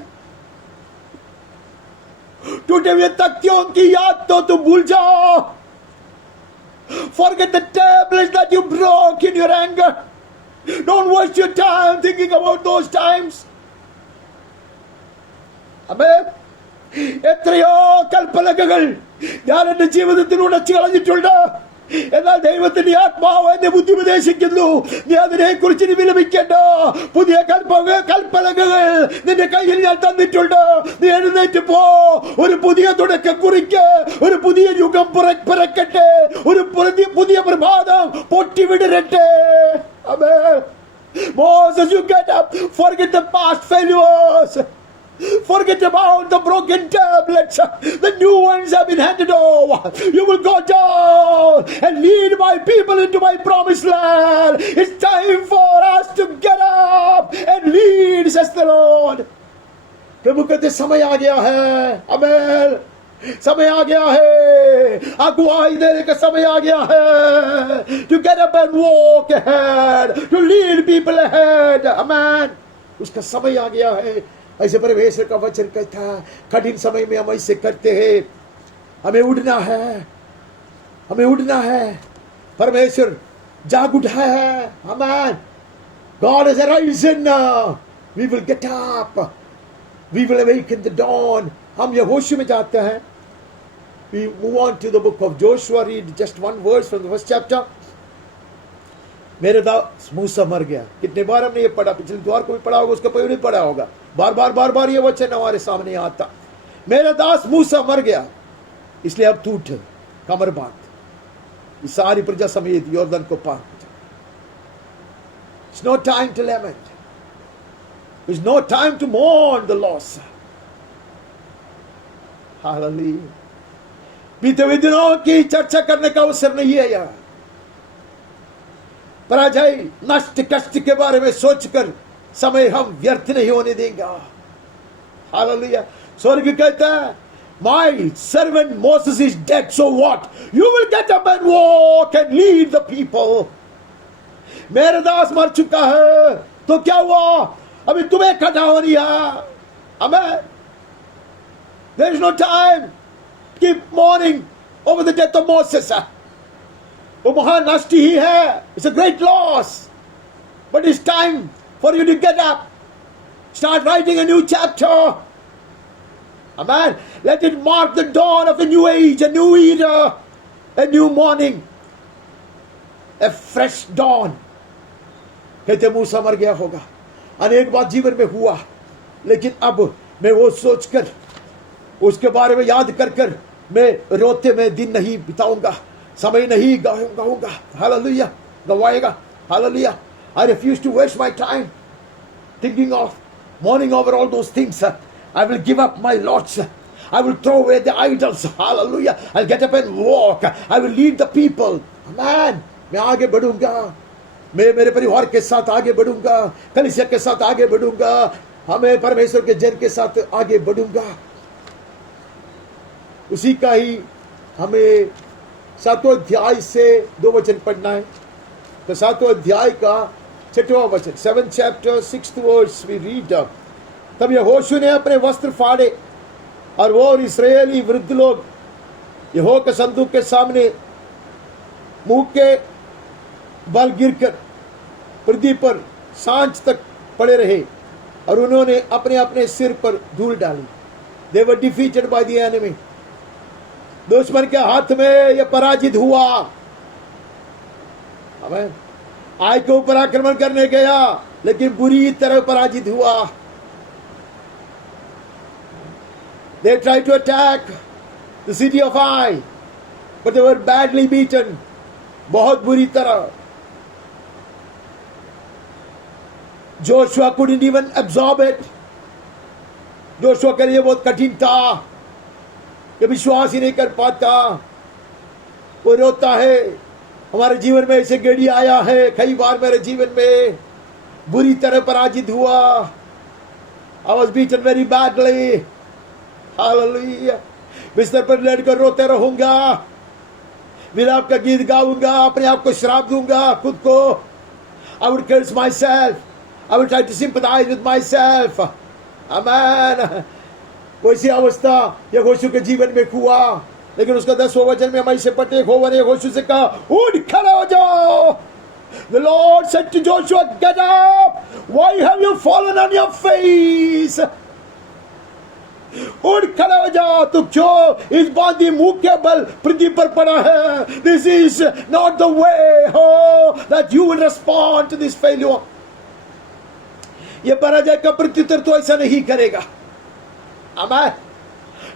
टूटे हुए तख्तियों की याद तो तू भूल जाओ. Forget the tablets that you broke in your anger. Don't waste your time thinking about those times. Amen. എത്രയോ കൽപ്പലകകൾ ഞാൻ എന്റെ ജീവിതത്തിൽ ഉടച്ചു കളഞ്ഞിട്ടുണ്ട്. എന്നാൽ ദൈവത്തിന്റെ ആത്മാവ് എന്നെ ബുദ്ധി ഉപദേശിക്കുന്നു, നീ അതിനെ കുറിച്ച് നീ വിലപിക്കേണ്ട. പുതിയ കൽപ്പലകകൾ നിന്റെ കയ്യിൽ ഞാൻ തന്നിട്ടുണ്ട്. നീ എഴുന്നേറ്റ് പോ. ഒരു പുതിയ തുടക്കം കുറിക്ക്. ഒരു പുതിയ യുഗം പിറക്കട്ടെ. ഒരു പുതിയ പ്രഭാതം പൊട്ടിവിടരട്ടെ. Amen. Moses, you get up. Forget the past failures. Forget about the broken tablets. The new ones have been handed over. You will go down and lead my people into my promised land. It's time for us to get up and lead, says the Lord. प्रभु कहते समय आ गया है. आमेन. समय आ गया है. अगुवाई देने का समय आ गया है. To get up and walk ahead. To lead people ahead. आमेन. उसका समय आ गया है. ऐसे परमेश्वर का वचन कहता है, कठिन समय में हम ऐसे करते हैं. हमें उड़ना है, हमें उड़ना है. परमेश्वर जाग उठा है. आमेन. God has arisen now. We will get up. We will awaken the dawn. हम यहोशू में जाते हैं. We move on to the book of Joshua. Read just one verse from the first chapter. मेरे दास मूसा मर गया. कितने बार हमने ये पढ़ा, पिछले द्वार को भी पढ़ा होगा, उसका कोई नहीं पढ़ा होगा. बार बार ये वचन हमारे सामने आता. मेरा दास मूसा मर गया, इसलिए अब तू उठ, कमर बांध, सारी प्रजा समेत यॉर्दन को पार हो जा. It's no time to lament. It's no time to mourn the loss. Hallelujah. बीते हुए दिनों की चर्चा करने का अवसर नहीं है यहाँ. पराजय, नष्ट, कष्ट के बारे में सोचकर समय हम व्यर्थ नहीं होने देंगे. हालेलुया. स्वर्ग कहता है, my servant Moses is dead, so what? You will get up and walk and lead the people. मेरा दास मर चुका है, तो क्या हुआ? अभी तुम्हें खड़ा होनी है. आमेन. There is no time. Keep mourning over the death of Moses. वो महान नष्ट ही है. It's a great loss. But it's time for you to get up. Start writing a new chapter. Amen. Let it mark the dawn of a new age, a new era, a new morning, a fresh dawn. कहते मूसा मर गया होगा, अनेक बात जीवन में हुआ, लेकिन अब मैं वो सोचकर, उसके बारे में याद कर कर मैं रोते में दिन नहीं बिताऊंगा, समय नहीं गाऊंगा. हालेलुया. गवाएगा. Hallelujah. I refuse to waste my time thinking of mourning over all those things. I will give up my lots. I will throw away the idols. Hallelujah. I'll get up and walk. I will lead the people. Amen. मैं आगे बढ़ूंगा. मैं मेरे परिवार के साथ आगे बढ़ूंगा. कलीसिया के साथ आगे बढ़ूंगा. हमें परमेश्वर के जन के साथ आगे बढ़ूंगा. उसी का ही हमें 7वें अध्याय से 2 वचन पढ़ना है. तो 7वें अध्याय का 6वां वचन, 7th chapter 6th verse we read. तब यहोशू ने अपने वस्त्र फाड़े और वो और इस्राएली वृद्ध लोग यहोवा के संदूक के सामने मुंह के बल गिरकर पृथ्वी पर सांझ तक पड़े रहे और उन्होंने अपने अपने सिर पर धूल डाली. They were defeated by the enemy. दुश्मन के हाथ में यह पराजित हुआ. आमीन. आय के ऊपर आक्रमण करने गया, लेकिन बुरी तरह पराजित हुआ. They tried to attack the city of Ai, but they were badly beaten. बहुत बुरी तरह. Joshua couldn't even absorb it. Joshua के लिए बहुत कठिन था, कि विश्वास ही नहीं कर पाता. वो रोता है. हमारे जीवन में ऐसे गेड़ी आया है, कई बार मेरे जीवन में बुरी तरह पराजित हुआ. I was beaten very badly. Hallelujah. बिस्तर पर लेटकर रोते रहूंगा, विलाप का गीत गाऊंगा, अपने आप को श्राप दूंगा, खुद को. I would curse myself. I will try to sympathize with myself. Amen. वैसी अवस्था यहोशू के जीवन में हुआ. लेकिन उसका 10वां वचन में हम ऐसे पढ़ते हैं, यहोवा ने यहोशू से कहा, उठ खड़ा हो जाओ. The Lord said to Joshua, get up. Why have you fallen on your face? उठ खड़ा हो जाओ. तू क्यों इस बांधी मुंह के बल पृथ्वी पर पड़ा है? This is not the way that you will respond to this failure. ये पराजय का प्रत्युत्तर तो ऐसा नहीं करेगा. Amen.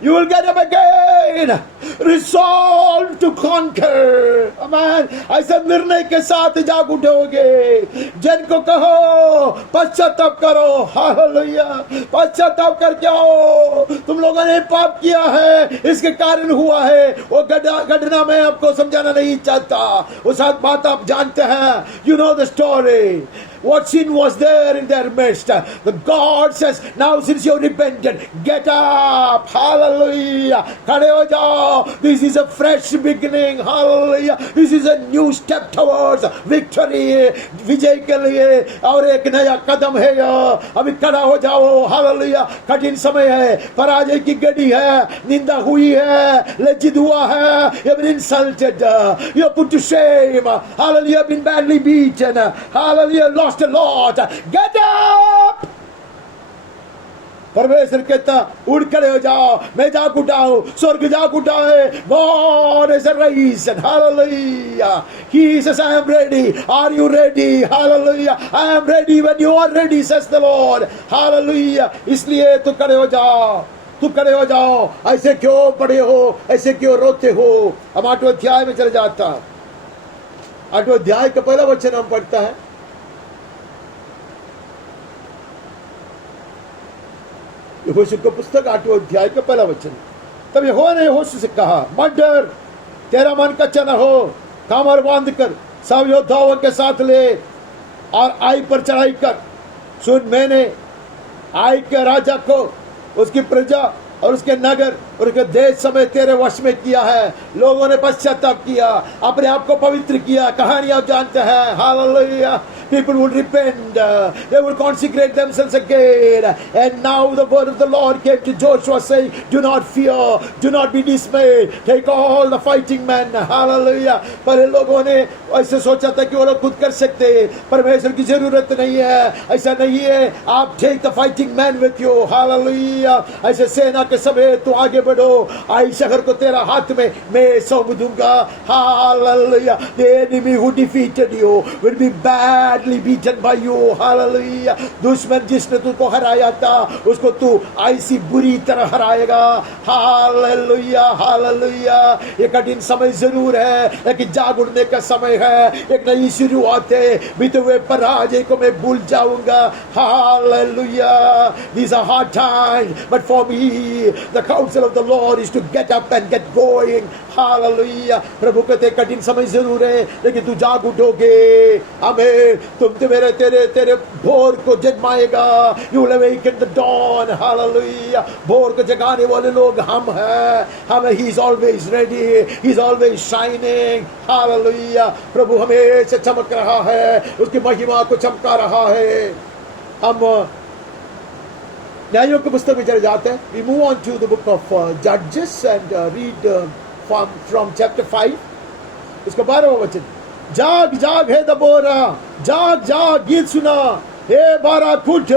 You will get up again, resolved to conquer. Amen. ऐसा निर्णय के साथ जाग उठोगे. जन को कहो पश्चाताप करो. हालेलुया. पश्चाताप करके आओ. तुम लोगों ने पाप किया है, इसके कारण हुआ है. वो घटना में आपको समझाना नहीं चाहता. वो साथ बात आप जानते हैं. You know the story. What sin was there in their midst? The God says, now since you repented, get up. Hallelujah. खड़े हो जाओ. This is a fresh beginning. Hallelujah. This is a new step towards victory. विजय के लिए और एक नया कदम है यह. अभी खड़ा हो जाओ. Hallelujah. कठिन समय है, पराजय की घड़ी है, निंदा हुई है, लज्जित हुआ है. You have been insulted. You have put to shame. Hallelujah. You have been badly beaten. Hallelujah. Lost a lot. Get up. परमेश्वर कहता, उड़ खड़े हो जाओ. मैं जाग उठा हूं. स्वर्ग जाग उठा है. God is risen. Hallelujah. He says, I am ready. Are you ready? Hallelujah. I am ready when you are ready, says the Lord. Hallelujah. इसलिए तू खड़े हो जाओ. तू खड़े हो जाओ. ऐसे क्यों पड़े हो? ऐसे क्यों रोते हो? हम 8वें अध्याय में चले जाता. 8वें अध्याय का पहला वचन हम पढ़ता है. यहोशू की पुस्तक 8वें अध्याय का पहला वचन. तब यहोवा ने यहोशू से कहा, मत डर, तेरा मन कच्चा न हो. कमर बांध कर सब योद्धाओं के साथ ले और आई पर चढ़ाई कर. सुन, मैंने आई के राजा को, उसकी प्रजा और उसके नगर और उसके देश समेत तेरे वश में किया है. लोगों ने पश्चाताप किया, अपने आप को पवित्र किया. कहानी आप जानते हैं. Hallelujah. people would repent, they would consecrate themselves again. And now the word of the Lord came to Joshua saying, do not fear, do not be dismayed, take all the fighting men. Hallelujah. पर इन लोगों ने ऐसे सोचा था कि वो लोग खुद कर सकते, परमेश्वर की जरूरत नहीं है, ऐसा नहीं है. आप take the fighting men with you. Hallelujah. ऐसे सेना के समेत तू आगे बढ़ो, आई शहर को तेरा हाथ में मैं सौंप दूंगा. Hallelujah. The enemy who defeated you will be badly beaten by you. Hallelujah. दुश्मन जिसने तुझको हराया था उसको तू ऐसी बुरी तरह हराएगा. Hallelujah. Hallelujah. ये कठिन समय जरूर है, लेकिन जाग उठने का समय है, एक नई शुरुआत है. बीते हुए पराजय को मैं भूल जाऊंगा. Hallelujah. These are hard times, but for me the counsel of the Lord is to get up and get going. Hallelujah. प्रभु कहते कठिन समय जरूर है, लेकिन तू जाग उठोगे. आमीन. तुम तेरे तेरे तेरे भोर को जगमाएगा. You will awaken the dawn. Hallelujah. भोर को जगाने वाले लोग हम हैं. हमें He is always ready. He is always shining. Hallelujah. प्रभु हमेशा चमक रहा है, उसकी महिमा को चमका रहा है. हम न्यायों की पुस्तक में चले जाते हैं. We move on to the book of Judges and read from chapter 5. इसका 12वां वचन. जाग जाग है दबोरा, जाग जाग गीत सुना, हे बाराक उठ,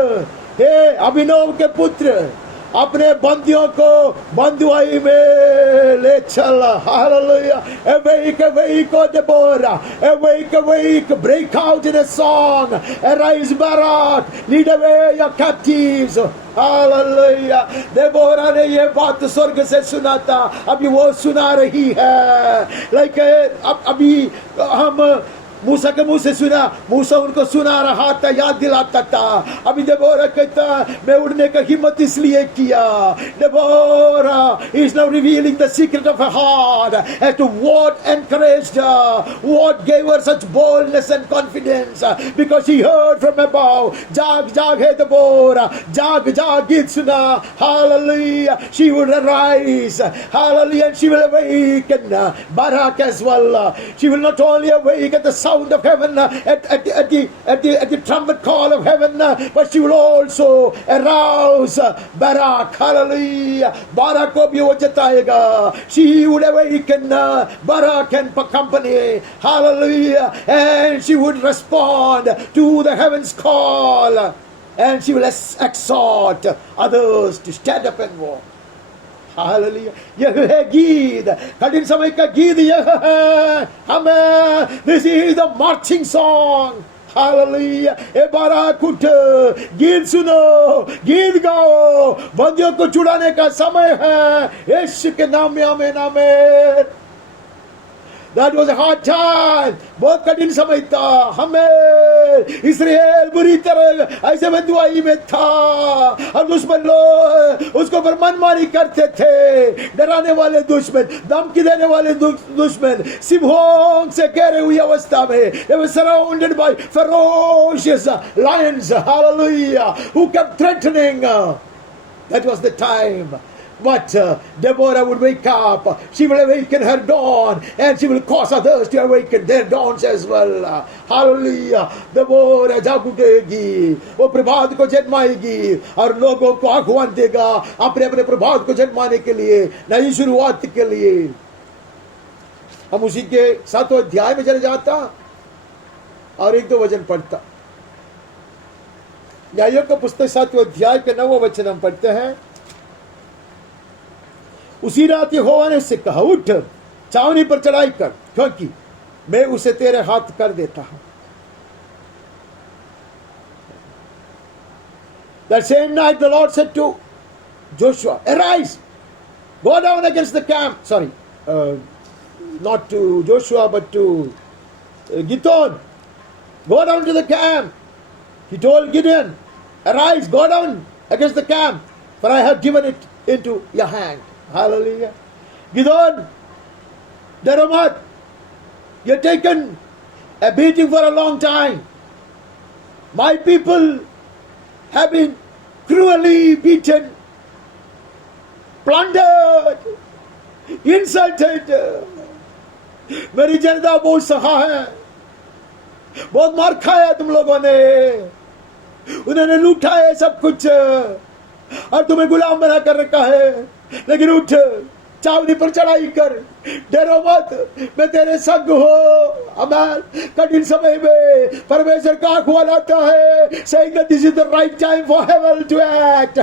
हे अभिनव के पुत्र, अपने बंदियों को बंदुआई में ले चल. Hallelujah. Awake, awake, O Deborah. Awake, awake. Break out in a song. Arise, Barak. Lead away your captives. Hallelujah. Deborah ने ये बात स्वर्ग से सुना था, अभी वो सुना रही है. लाइक अभी हम मूसा के मुंह से सुना, मूसा उनको सुना रहा था, याद दिलाता था. अभी देबोरा कहता मैं उड़ने का हिम्मत इसलिए किया. Deborah is now revealing the secret of her heart as to what encouraged her, what gave her such boldness and confidence, because she heard from above. जाग जाग है देबोरा, जाग जाग गीत सुना. Hallelujah. She would arise. Hallelujah. And she will awaken Barak as well. She will not only awake at the sound of heaven, at the trumpet call of heaven, but she will also arouse Barak. Hallelujah. Barak को भी वो जताएगा. She would awaken Barak and company. Hallelujah. And she would respond to the heaven's call, and she will exhort others to stand up and walk. Haallelujah. यह है गीत, कठिन समय का गीत यह है हमें. This is the marching song. Hallelujah. ए बाराक उठ, गीत सुनो, गीत गाओ, बंदियों को छुड़ाने का समय है. यीशु के नाम में आमीन आमीन. That was a hard time. बहुत कठिन समय था. हमें इस्राएल बुरी तरह ऐसे बंदुआई में था, और दुश्मन लोग उसको पर मनमानी करते थे. डराने वाले दुश्मन, धमकी देने वाले दुश्मन, सिंहों से घेरे हुई अवस्था में. They were surrounded by ferocious lions. Hallelujah. Who kept threatening. That was the time. But Deborah would wake up. She will awaken her dawn, and she will cause others to awaken their dawns as well. Hallelujah. Deborah जाग उठेगी, वो प्रभात को जन्माएगी और लोगों को आह्वान देगा अपने अपने प्रभात को जन्माने के लिए, नई शुरुआत के लिए. हम उसी के 7वें अध्याय में चले जाता और 1-2 वचन पढ़ता. न्यायों का पुस्तक 7वें अध्याय के 9वें वचन हम पढ़ते हैं. उसी रात यहोवा ने उससे कहा, उठ छावनी पर चढ़ाई कर, क्योंकि मैं उसे तेरे हाथ कर देता हूं. That same night the Lord said to Joshua, arise, go down against the camp. Sorry, not to Joshua but to Gideon. Go down to the camp. He told Gideon, arise, go down against the camp, for I have given it into your hand. Hallelujah. Gideon, Deramat, you're taken a beating for a long time. My people have been cruelly beaten, plundered, insulted. मेरी जनता बहुत सहा है. बहुत मार खाया तुम लोगों ने, उन्होंने लूटा है सब कुछ और तुम्हें गुलाम बना कर रखा है। लेकिन उठ, चावनी पर चढ़ाई कर, डरो मत, मैं तेरे संग हो। अमेन। कठिन समय में परमेश्वर का आह्वान आता है, saying that this is the right time for heaven to act।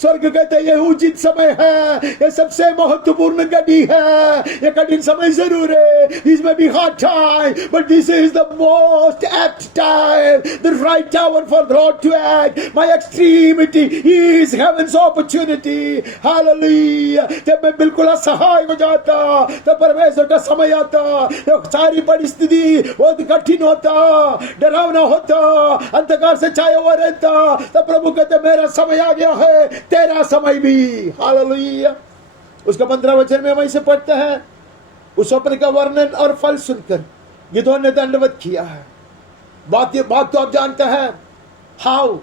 स्वर्ग कहते ये उचित समय है, ये सबसे महत्वपूर्ण घड़ी है। ये कठिन समय जरूर है, this may be hard time, but this is the most apt time, the right hour for the Lord to act। My extremity is heaven's opportunity। Hallelujah। जब मैं बिल्कुल असहाय हो जाता तब परमेश्वर का समय आता, सारी परिस्थिति बहुत कठिन होता, डरावना होता, अंधकार से छाया हुआ रहता, तब प्रभु कहते मेरा समय आ गया है, तेरा समय भी। हालेलुया। उसका 15 वचन में हम इसे पढ़ते हैं, उस स्वप्न का वर्णन और फल सुनकर गिदोन ने दंडवत किया है। बात तो आप जानते हैं, how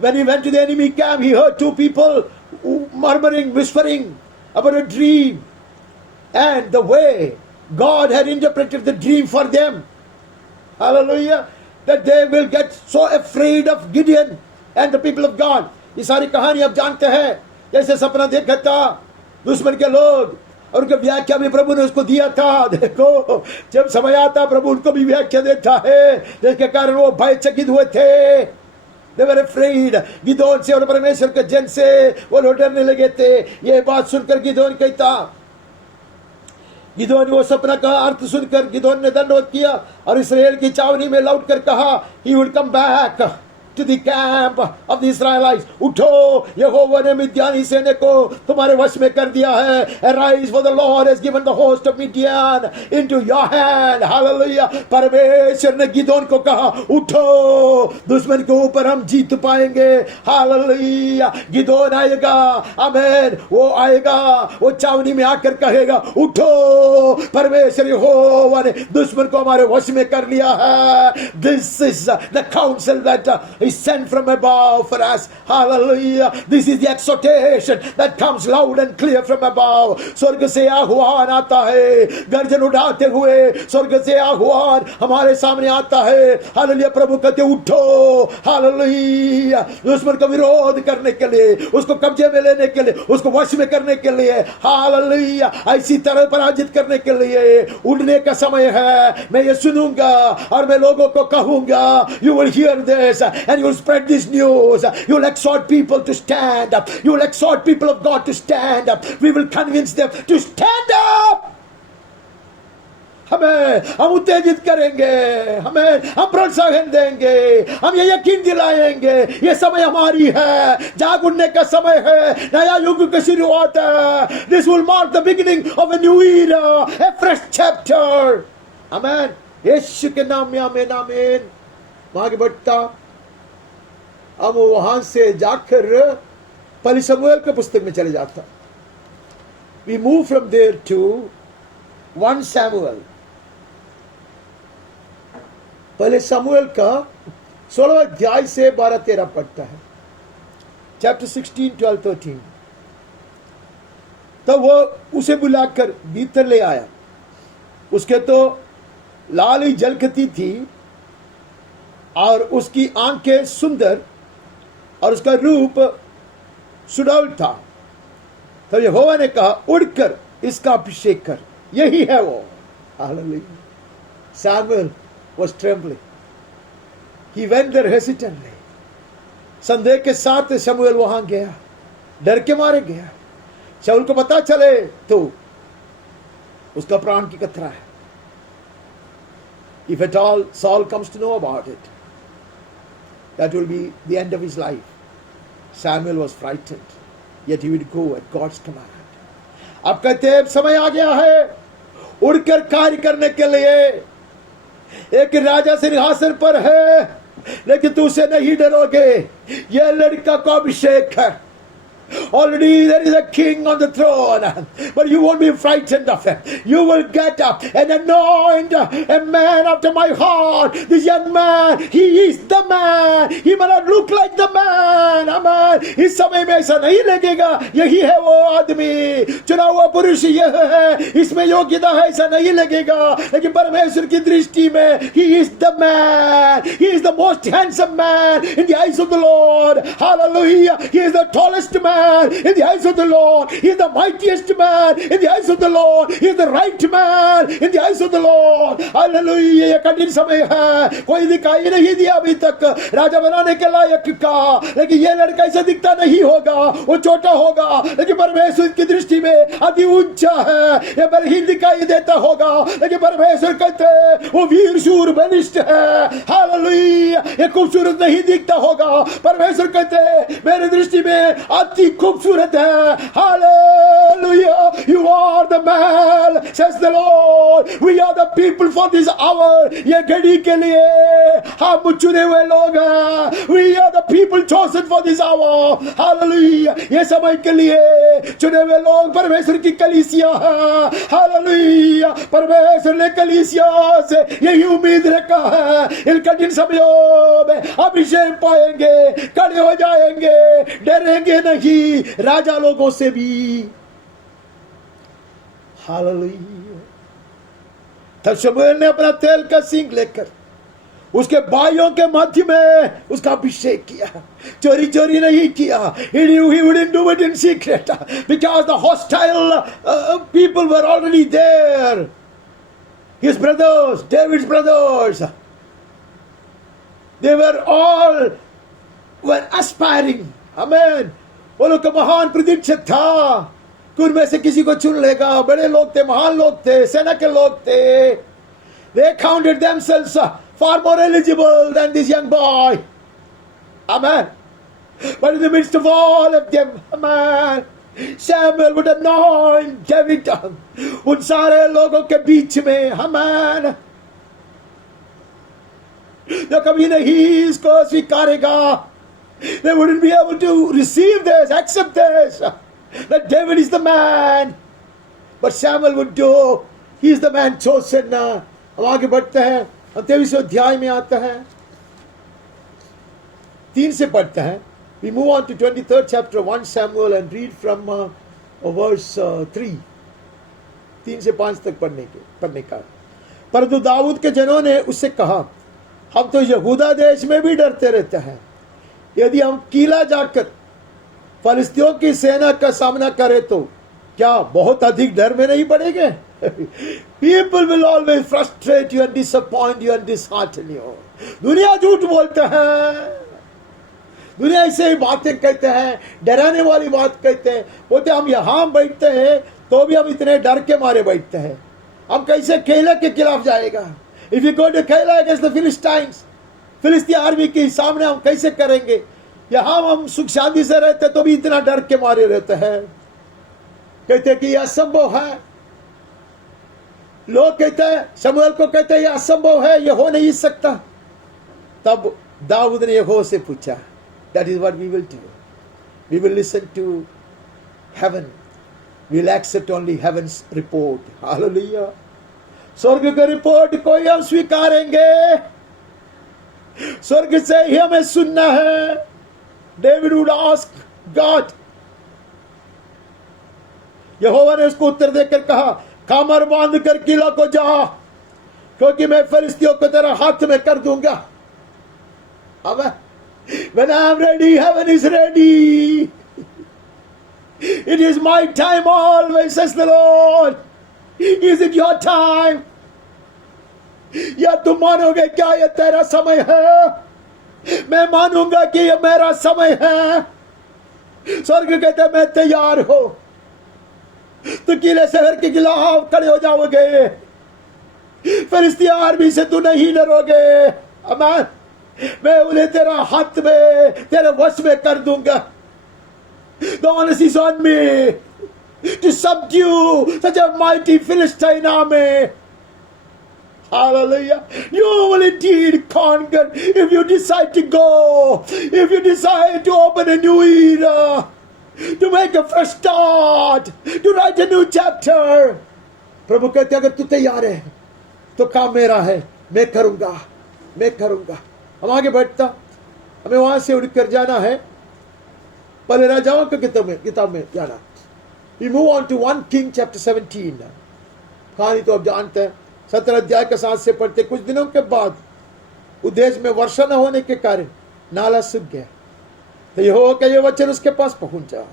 when he went to the enemy camp he heard two people murmuring, whispering about a dream and the way God had interpreted the dream for them। Hallelujah। That they will get so afraid of Gideon and the people of God। ये सारी कहानी आप जानते हैं, जैसे सपना देखा था दुश्मन के लोग, और उनके व्याख्या भी प्रभु ने उसको दिया था। देखो जब समय आता प्रभु उनको भी व्याख्या देता है, जिसके कारण वो भयचकित हुए थे। They were afraid। गिदोन से और परमेश्वर के जन से वो डरने लगे थे। ये बात सुनकर गिदोन कहता, गिदोन वो सपना का अर्थ सुनकर गिदोन ने दंडवत किया और इस्राएल की छावनी में लौट कर कहा, he would come back to the camp of the Israelites। उठो, यहोवा ने मिद्यानी सेना को तुम्हारे वश में कर दिया है। Arise, for the Lord has given the host of Midian into your hand। Hallelujah। परमेश्वर ने गिदोन को कहा, उठो, दुश्मन के ऊपर हम जीत पाएंगे। Hallelujah। गिदोन आएगा, आमीन, वो आएगा, वो छावनी में आकर कहेगा, उठो, परमेश्वर यहोवा ने दुश्मन को हमारे वश में कर लिया है। This is the counsel that is sent from above for us। Hallelujah। This is the exhortation that comes loud and clear from above। स्वर्ग से आह्वान आता है, गर्जन उठाते हुए स्वर्ग से आह्वान हमारे सामने आता है। हालेलुया। प्रभु कहते उठो, हालेलुया, दुश्मन का विरोध करने के लिए, उसको कब्जे में लेने के लिए, उसको वश में करने के लिए, हालेलुया, ऐसी तरह पराजित करने के लिए उठने का समय है। मैं ये सुनूंगा और मैं लोगों को कहूंगा, you will hear this and you will spread this news। You will exhort people to stand up। You will exhort people of God to stand up। We will convince them to stand up। हम उत्तेजित करेंगे, हम प्रोत्साहन देंगे, हम ये यकीन दिलाएंगे ये समय हमारी है, जाग उठने का समय है, नया युग की शुरुआत है। This will mark the beginning of a new era, a fresh chapter। आमीन। यीशु के नाम में आमीन, आमीन। आगे बढ़ता, अब वहां से जाकर पहले शमूएल के पुस्तक में चले जाता। We move from there to 1 Samuel। पहले शमूएल का 16 अध्याय से 12-13 पढ़ता है। Chapter 16, 12, 13। तब वो उसे बुलाकर भीतर ले आया। उसके तो लाल ही झलकती थी और उसकी आंखें सुंदर और उसका रूप सुडौल था। तब यहोवा ने कहा, उड़कर इसका अभिषेक कर, यही है वो। Hallelujah. Samuel was trembling। He went there hesitantly। संदेह के साथ शमूएल वहां गया, डर के मारे गया। शाऊल को पता चले तो उसका प्राण की कतरा है। If at all Saul comes to know about it, that will be the end of his life। Samuel was frightened, yet he would go at God's command। अब कहते हैं समय आ गया है उड़कर कार्य करने के लिए। एक राजा सिंहासन पर है, लेकिन तू उसे नहीं डरोगे, यह लड़का को अभिषेक है। Already there is a king on the throne, but you won't be frightened of him. You will get up and anoint a man after my heart. This young man, he is the man. He may not look like the man. Amen. इस समय में ऐसा नहीं लगेगा यही है वो आदमी, चुना हुआ पुरुष यह है, इसमें योग्यता है ऐसा नहीं लगेगा, लेकिन परमेश्वर की दृष्टि में he is the man. He is the most handsome man in the eyes of the Lord. Hallelujah. He is the tallest man in the eyes of the Lord. He is the mightiest man in the eyes of the Lord. He is the right man in the eyes of the Lord. Hallelujah. ये कठिन समय है, कोई दिखाई नहीं दिया अभी तक राजा बनाने के लायक का, लेकिन ये लड़का ऐसा दिखता नहीं होगा, वो छोटा होगा, लेकिन परमेश्वर की दृष्टि में अति ऊंचा है। ये बलहीन दिखाई देता होगा, लेकिन परमेश्वर कहते हैं वो वीर शूर बलिष्ठ है। हालेलुया। ये खूबसूरत नहीं दिखता होगा, परमेश्वर कहते हैं मेरी दृष्टि में अति खूबसूरत है। Hallelujah. You are the man, says the Lord. We are the people for this hour. ये घड़ी के लिए हम चुने हुए लोग हैं। We are the people chosen for this hour. Hallelujah. ये समय के लिए चुने हुए लोग परमेश्वर की कलीसिया है। Hallelujah. परमेश्वर ने कलीसिया से यही उम्मीद रखा है, इन कठिन समयों में अभिषेक पाएंगे, खड़े हो जाएंगे, डरेंगे नहीं राजा लोगों से भी। हालेलुया। तब शमूएल ने अपना तेल का सिंक लेकर उसके भाइयों के मध्य में उसका अभिषेक किया, चोरी चोरी नहीं किया। He wouldn't do it in secret because the hostile people were already there. His brothers, David's brothers, they were all were aspiring. Amen. वो लोग का महान प्रतीक्षा था कि उनमें से किसी को चुन लेगा। बड़े लोग थे, महान लोग थे, सेना के लोग थे। They counted themselves far more eligible than this young boy. Amen. But in the midst of all of them, amen, Samuel would anoint David उन सारे लोगों के बीच में, amen, जो कभी नहीं इसको स्वीकारेगा, they wouldn't be able to receive this, accept this, that David is the man. But Samuel would do. He is the man chosen. हम आगे बढ़ते हैं, 23वें अध्याय में आता है, 3 से पढ़ते हैं। We move on to 23rd chapter 1 Samuel and read from verse 3, 3 से 5 तक पढ़ने का। परंतु दाऊद के जनों ने उससे कहा, हम तो यहूदा देश में भी डरते रहते हैं, यदि हम कीला जाकर फलिस्तियों की सेना का सामना करें तो क्या बहुत अधिक डर में नहीं पड़ेंगे? People will always frustrate you and disappoint you and dishearten you. दुनिया झूठ बोलते हैं, दुनिया ऐसे ही बातें कहते हैं, डराने वाली बात कहते हैं। बोलते हम यहाँ बैठते हैं तो भी हम इतने डर के मारे बैठते हैं, हम कैसे केला के खिलाफ जाएगा? If you go to Keilah against the Philistines, फिलिस्ती आर्मी के सामने हम कैसे करेंगे? यहाँ हम सुख शांति से रहते तो भी इतना डर के मारे रहते हैं। कहते कि यह असंभव है। लोग कहते हैं, शमूएल को कहते हैं यह असंभव है, यह हो नहीं सकता। तब दाऊद ने यहोवा से पूछा, that is what we will do. We will listen to heaven. We will accept only heaven's report. Hallelujah. स्वर्ग का रिपोर्ट कोई हम स्वीकारेंगे, स्वर्ग से ही हमें सुनना है। David would ask God. यहोवा ने उसको उत्तर देकर कहा, कमर बांध कर किला को जा, क्योंकि मैं फिलिस्तियों को तेरा हाथ में कर दूंगा। अब when I am ready, heaven is ready. It is my time always, says the Lord. Is it your time? या तुम मानोगे क्या ये तेरा समय है? मैं मानूंगा कि ये मेरा समय है। स्वर्ग कहते मैं तैयार हो, तो किले शहर के खिलाफ खड़े हो जाओगे, फिलिस्ती आर्मी से तू नहीं डरोगे। अमान, मैं उन्हें तेरा हाथ में, तेरे वश में कर दूंगा। The onus is on me to subdue such a mighty Philistine army. Hallelujah. You will indeed conquer if you decide to go, if you decide to open a new era. to make a fresh start, to write a new chapter. प्रभु कहते अगर तू तैयार है तो काम मेरा है, मैं करूंगा. हम आगे बढ़ता, हमें वहां से उड़कर जाना है, पहले राजाओं के किताब में जाना. We move on to 1 King chapter 17. कहानी तो अब जानते हैं. 17 अध्याय के साथ से पढ़ते. कुछ दिनों के बाद उस देश में वर्षा न होने के कारण नाला सूख गया. तो यहोवा का ये वचन उसके पास पहुंचा,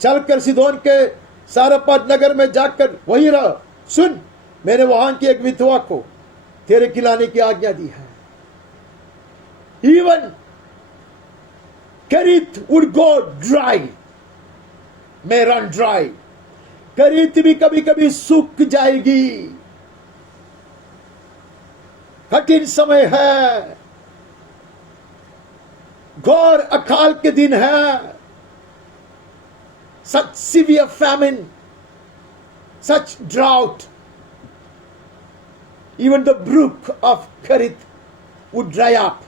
चलकर सीदोन के सारपत नगर में जाकर वही रहा. सुन, मैंने वहां की एक विधवा को तेरे खिलाने की आज्ञा दी है. Even Kerith would go dry, may run dry. Kerith भी कभी कभी सूख जाएगी. कठिन समय है, घोर अकाल के दिन है. Such severe famine, such drought. Even the brook of Kerith would dry up.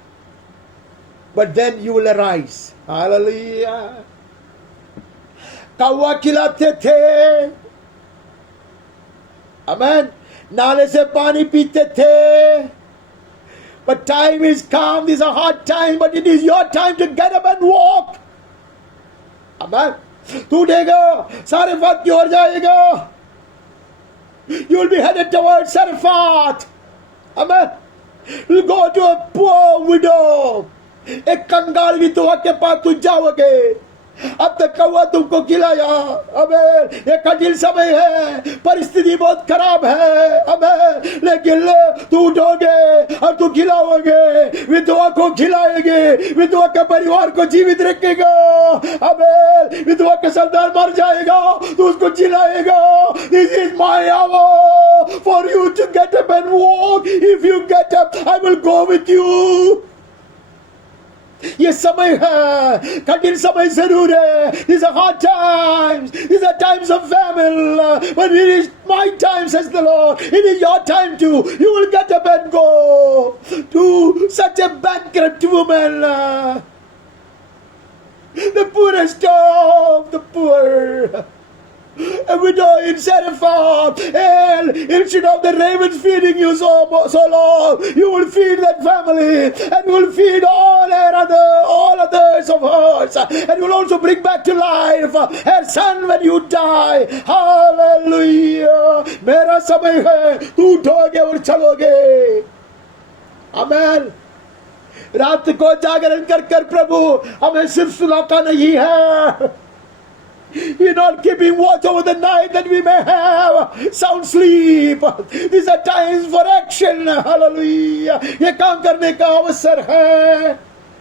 But then you will arise. Hallelujah. कौवा खिलाते थे, amen, नाले से पानी पीते थे. But time is come. This is a hard time, but it is your time to get up and walk. Amen. तू उठेगा, सारेफात की ओर जाएगा. You will be headed towards Sarefat. Amen. You will go to a poor widow. एक कंगाल विधवा के पास तू जाओगे. अब तक कौवा तुमको खिलाया. अबे ये कठिन समय है, परिस्थिति बहुत खराब है. अबे लेकिन तू उठोगे और तू खिलाओगे, विधवा को खिलाएगे, विधवा के परिवार को जीवित रखेगा. अबे विधवा के सरदार मर जाएगा, तू उसको खिलाएगा. This is my hour for you to get up and walk. If you get up, I will go with you. ये समय है, कठिन समय जरूर है. These are hard times. These are times of famine. But it is my time, says the Lord. It is your time too. You will get up and go to such a bankrupt woman. The poorest of the poor. A widow in Zarephath, and instead of the ravens feeding you so long, you will feed that family, and you will feed all others of hers, and you will also bring back to life her son when you die. Hallelujah! मेरा समय है, तू उठोगे और चलोगे. Amen. रात को जागरण कर प्रभु हमें सिर्फ सुलाता नहीं है. You're not keeping watch over the night that we may have sound sleep. These are times for action. Hallelujah. ये काम करने का अवसर है,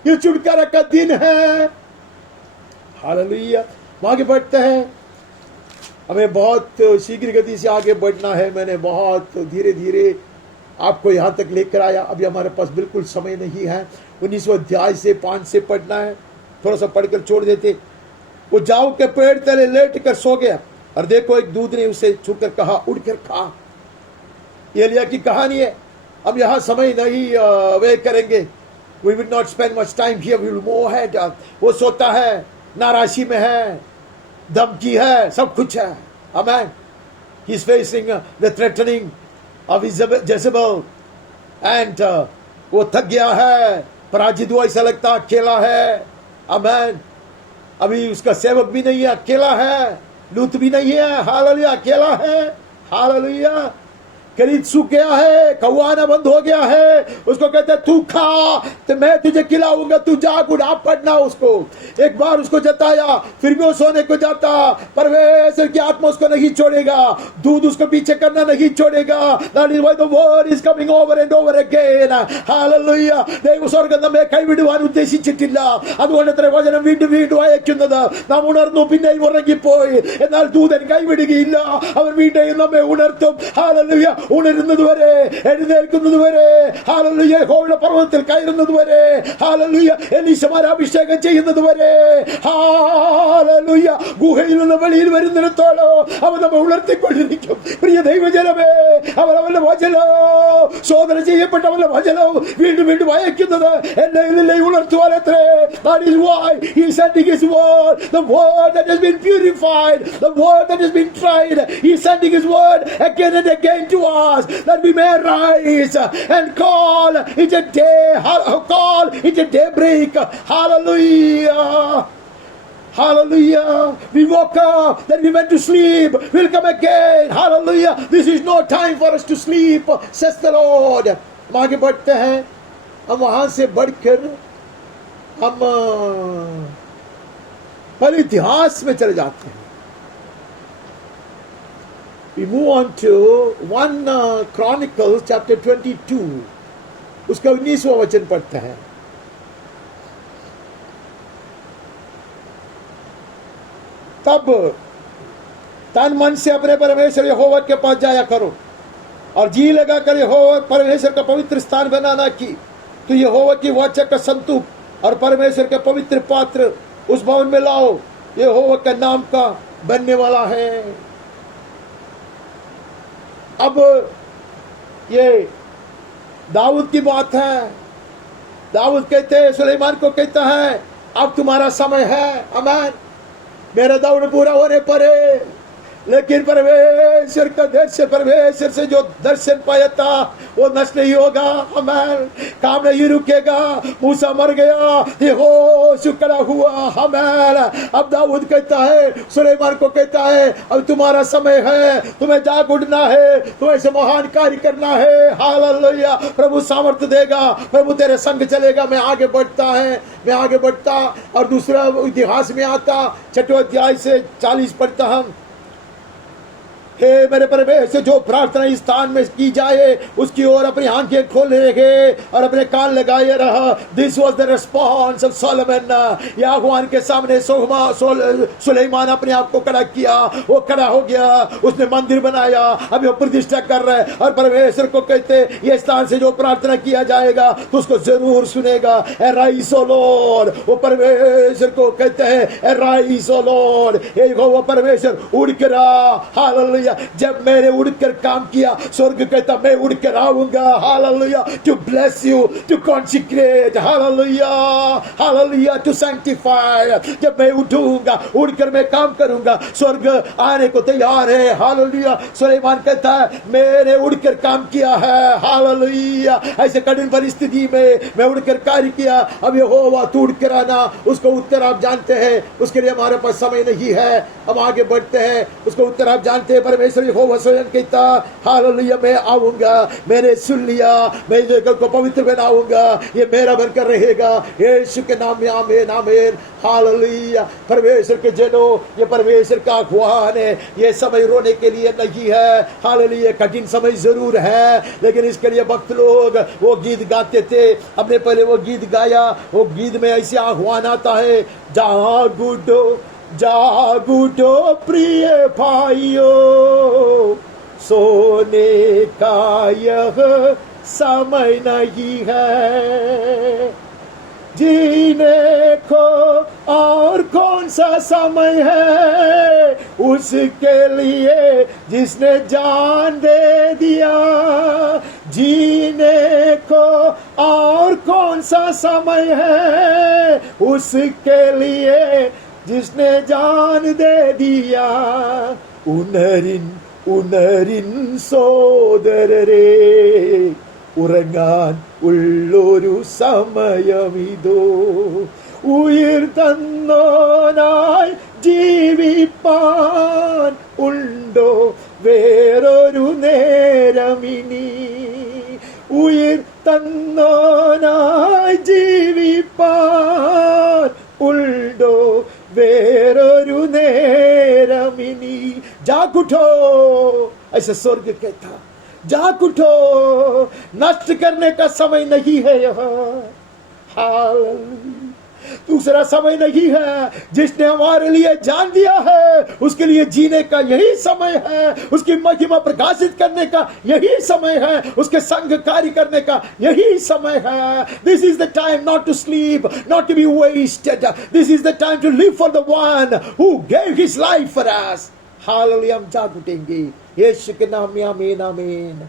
ये छुटकारा का दिन है. Hallelujah. आगे बढ़ते हैं. हमें बहुत शीघ्र गति से आगे बढ़ना है. मैंने बहुत धीरे धीरे आपको यहाँ तक लेकर आया. अभी हमारे पास बिल्कुल समय नहीं है. 19वें अध्याय से 5 से पढ़ना है. थोड़ा सा पढ़कर छोड़ देते. वो जाऊ के पेड़ तले लेट कर सो गया, और देखो एक दूध ने उसे छूकर कहा, उठकर खा. एलिया की कहानी है. अब यहाँ समय नहीं वे करेंगे. We will not spend much time here. We will move ahead. वो सोता है, नाराशी में है, धमकी है, सब कुछ है. Amen. He is facing the threatening of Jezebel, and वो थक गया है, पराजित हुआ, ऐसा लगता अकेला है. Amen. अभी उसका सेवक भी नहीं है, अकेला है. लूत भी नहीं है, हालेलुया, अकेला है. हालेलुया. करीब सूख गया है, कौवा आना बंद हो गया है. उसको कहते तू खा तो मैं तुझे खिलाऊंगा, तू जाग उठ. आप पढ़ना उसको. एक बार उसको जताया, फिर भी वो सोने को जाता. परमेश्वर की आत्मा उसको नहीं छोड़ेगा, दूध उसको पीछे करना नहीं छोड़ेगा. That is why the word is coming over and over again. Hallelujah. ദൈവ സ്വർഗ്ഗം നമ്മെ കൈവിടുവാൻ ഉദ്ദേശിച്ചിട്ടില്ല. അതുകൊണ്ട് അത്ര വചനം വീണ്ടും വീണ്ടും അയക്കുന്നത്. നാം ഉണർന്നു, പിന്നെയും ഉറങ്ങിപ്പോയി. എന്നാൽ ദൂതൻ കൈവിടുകയില്ല, അവൻ വീണ്ടും നമ്മെ ഉണർത്തും. Hallelujah. ഉണരുന്നതുവരെ, എഴുന്നേൽക്കുന്നതുവരെ, ഹല്ലേലൂയ, യഹോവയുടെ പർവ്വതത്തിൽ കയറുന്നതുവരെ, ഹല്ലേലൂയ, എലീശമാർ അഭിഷേകം ചെയ്യുന്നതുവരെ, ഹല്ലേലൂയ, ഗുഹയിൽ നിന്ന് വെളിയിൽ വരുന്നിടത്തോളം അവൻ നമ്മെ ഉണർത്തിക്കൊണ്ടിരിക്കും. പ്രിയ ദൈവജനമേ, അവൻ അവന്റെ വചനം, ശോധന ചെയ്യപ്പെട്ടവന്റെ വചനം വീണ്ടും വീണ്ടും അയക്കുന്നത് എന്നെ ഇതിലെ ഉണർത്തുവാനത്രേ. That is why he sending his word, the word that has been purified, the word that has been tried. He is sending his word again and again to us, that we may rise and call it a day, call it a daybreak. Hallelujah. Hallelujah. We woke up, then we went to sleep, we'll come again. Hallelujah. This is no time for us to sleep, says the Lord. हम आगे बढ़ते हैं, हम वहां से बढ़कर हम पहले इतिहास में चले जाते हैं. We move on to 1 Chronicles chapter 22. उसका 19वां वचन पढ़ते हैं. तब तन मन से अपने परमेश्वर यहोवा के पास जाया करो और जी लगा कर यहोवा परमेश्वर का पवित्र स्थान बनाना की, तो यहोवा की वाचा का संतूक और परमेश्वर के पवित्र पात्र उस भवन में लाओ, यहोवा का नाम का बनने वाला है. अब ये दाऊद की बात है. दाऊद कहते हैं, सुलेमान को कहता है, अब तुम्हारा समय है. आमीन. मेरा दौड़ पूरा होने पर है, लेकिन परमेश्वर का दर्शन, परमेश्वर से जो दर्शन पाया था वो नष्ट नहीं होगा. हमें काम नहीं रुकेगा. मूसा मर गया, यहोशू खड़ा हुआ. हमें अब दाऊद कहता है, सुलेमान को कहता है, अब तुम्हारा समय है, तुम्हें जाग उठना है, तुम्हें ऐसे महान कार्य करना है. हालेलुया. प्रभु सामर्थ्य देगा, प्रभु तेरे संग चलेगा. मैं आगे बढ़ता है, मैं आगे बढ़ता. और दूसरा इतिहास में आता, 6वां अध्याय से 40 पढ़ता हम. हे मेरे परमेश्वर, जो प्रार्थना इस स्थान में की जाए उसकी ओर अपनी आंखें खोले रहे और अपने कान लगाए रहा. This was the response of Solomon. यागवान के सामने सुलेमान अपने आप को खड़ा किया. वो खड़ा हो गया, उसने मंदिर बनाया, अभी वो प्रतिष्ठा कर रहे हैं. और परमेश्वर को कहते, ये स्थान से जो प्रार्थना किया जाएगा तो उसको जरूर सुनेगा. एराइज ओ लॉर्ड. वो परमेश्वर को कहते हैं, एराइज ओ लॉर्ड. वो परमेश्वर उड़ कर आ. हालेलुया. जब मैंने उड़कर काम किया, स्वर्ग कहता मैं उड़कर आऊंगा. Hallelujah. To bless you, to consecrate. Hallelujah. Hallelujah. To sanctify. जब मैं उठूंगा, उड़कर मैं काम करूंगा, स्वर्ग आने को तैयार है. हालेलुया. सुलेमान कहता है, मैंने उड़कर काम किया है. हालेलुया. ऐसे कठिन परिस्थिति में मैं उड़कर कार्य किया. अब यहोवा तू उड़कर आना. उसको उत्तर आप जानते हैं, उसके लिए हमारे पास समय नहीं है. हम आगे बढ़ते हैं. उसको उत्तर आप जानते हैं. परमेश्वर यहोवा स्वयं कहता, हालेलुया, मैं आऊंगा. मैंने सुन लिया, मैं जगत को पवित्र बनाऊंगा. ये मेरा बनकर रहेगा. यीशु के नाम में आमीन. आमीन. हालेलुया. परमेश्वर के जनों, ये परमेश्वर का आह्वान है. ये समय रोने के लिए नहीं है. हालेलुया. कठिन समय जरूर है, लेकिन इसके लिए भक्त लोग वो गीत गाते थे. हमने पहले वो गीत गाया. वो गीत में ऐसे आह्वान आता है, जाग उठो, जाग उठो प्रिय भाइयों, सोने का यह समय नहीं है. जीने को और कौन सा समय है उसके लिए जिसने जान दे दिया. जीने को और कौन सा समय है उसके लिए जिसने जान दे दिया. ഉണരിൻ ഉണരിൻ സോദരരേ, ഉറങ്ങാൻ ഉള്ളൊരു സമയമിതോ. ഉയിർ തന്നോനായി ജീവിപ്പാൻ ഉണ്ടോ വേറൊരു നേരമിനി. ഉയിർ തന്നോനായി ജീവിപ്പാൻ ഉണ്ടോ വേറൊരു നേരമിനി. जाग उठो, ऐसे स्वर्ग कहता, जाग उठो, नष्ट करने का समय नहीं है यहाँ. हालेलुया. दूसरा समय नहीं है। जिसने हमारे लिए जान दिया है उसके लिए जीने का यही समय है, उसकी महिमा प्रकाशित करने का यही समय है, उसके संग कार्य करने का यही समय है। This is the time not to sleep, not to be wasted. This is the time to live for the one who gave his life for us. Hallelujah. हम जाग उठेंगे यीशु के नाम में। आमीन आमीन।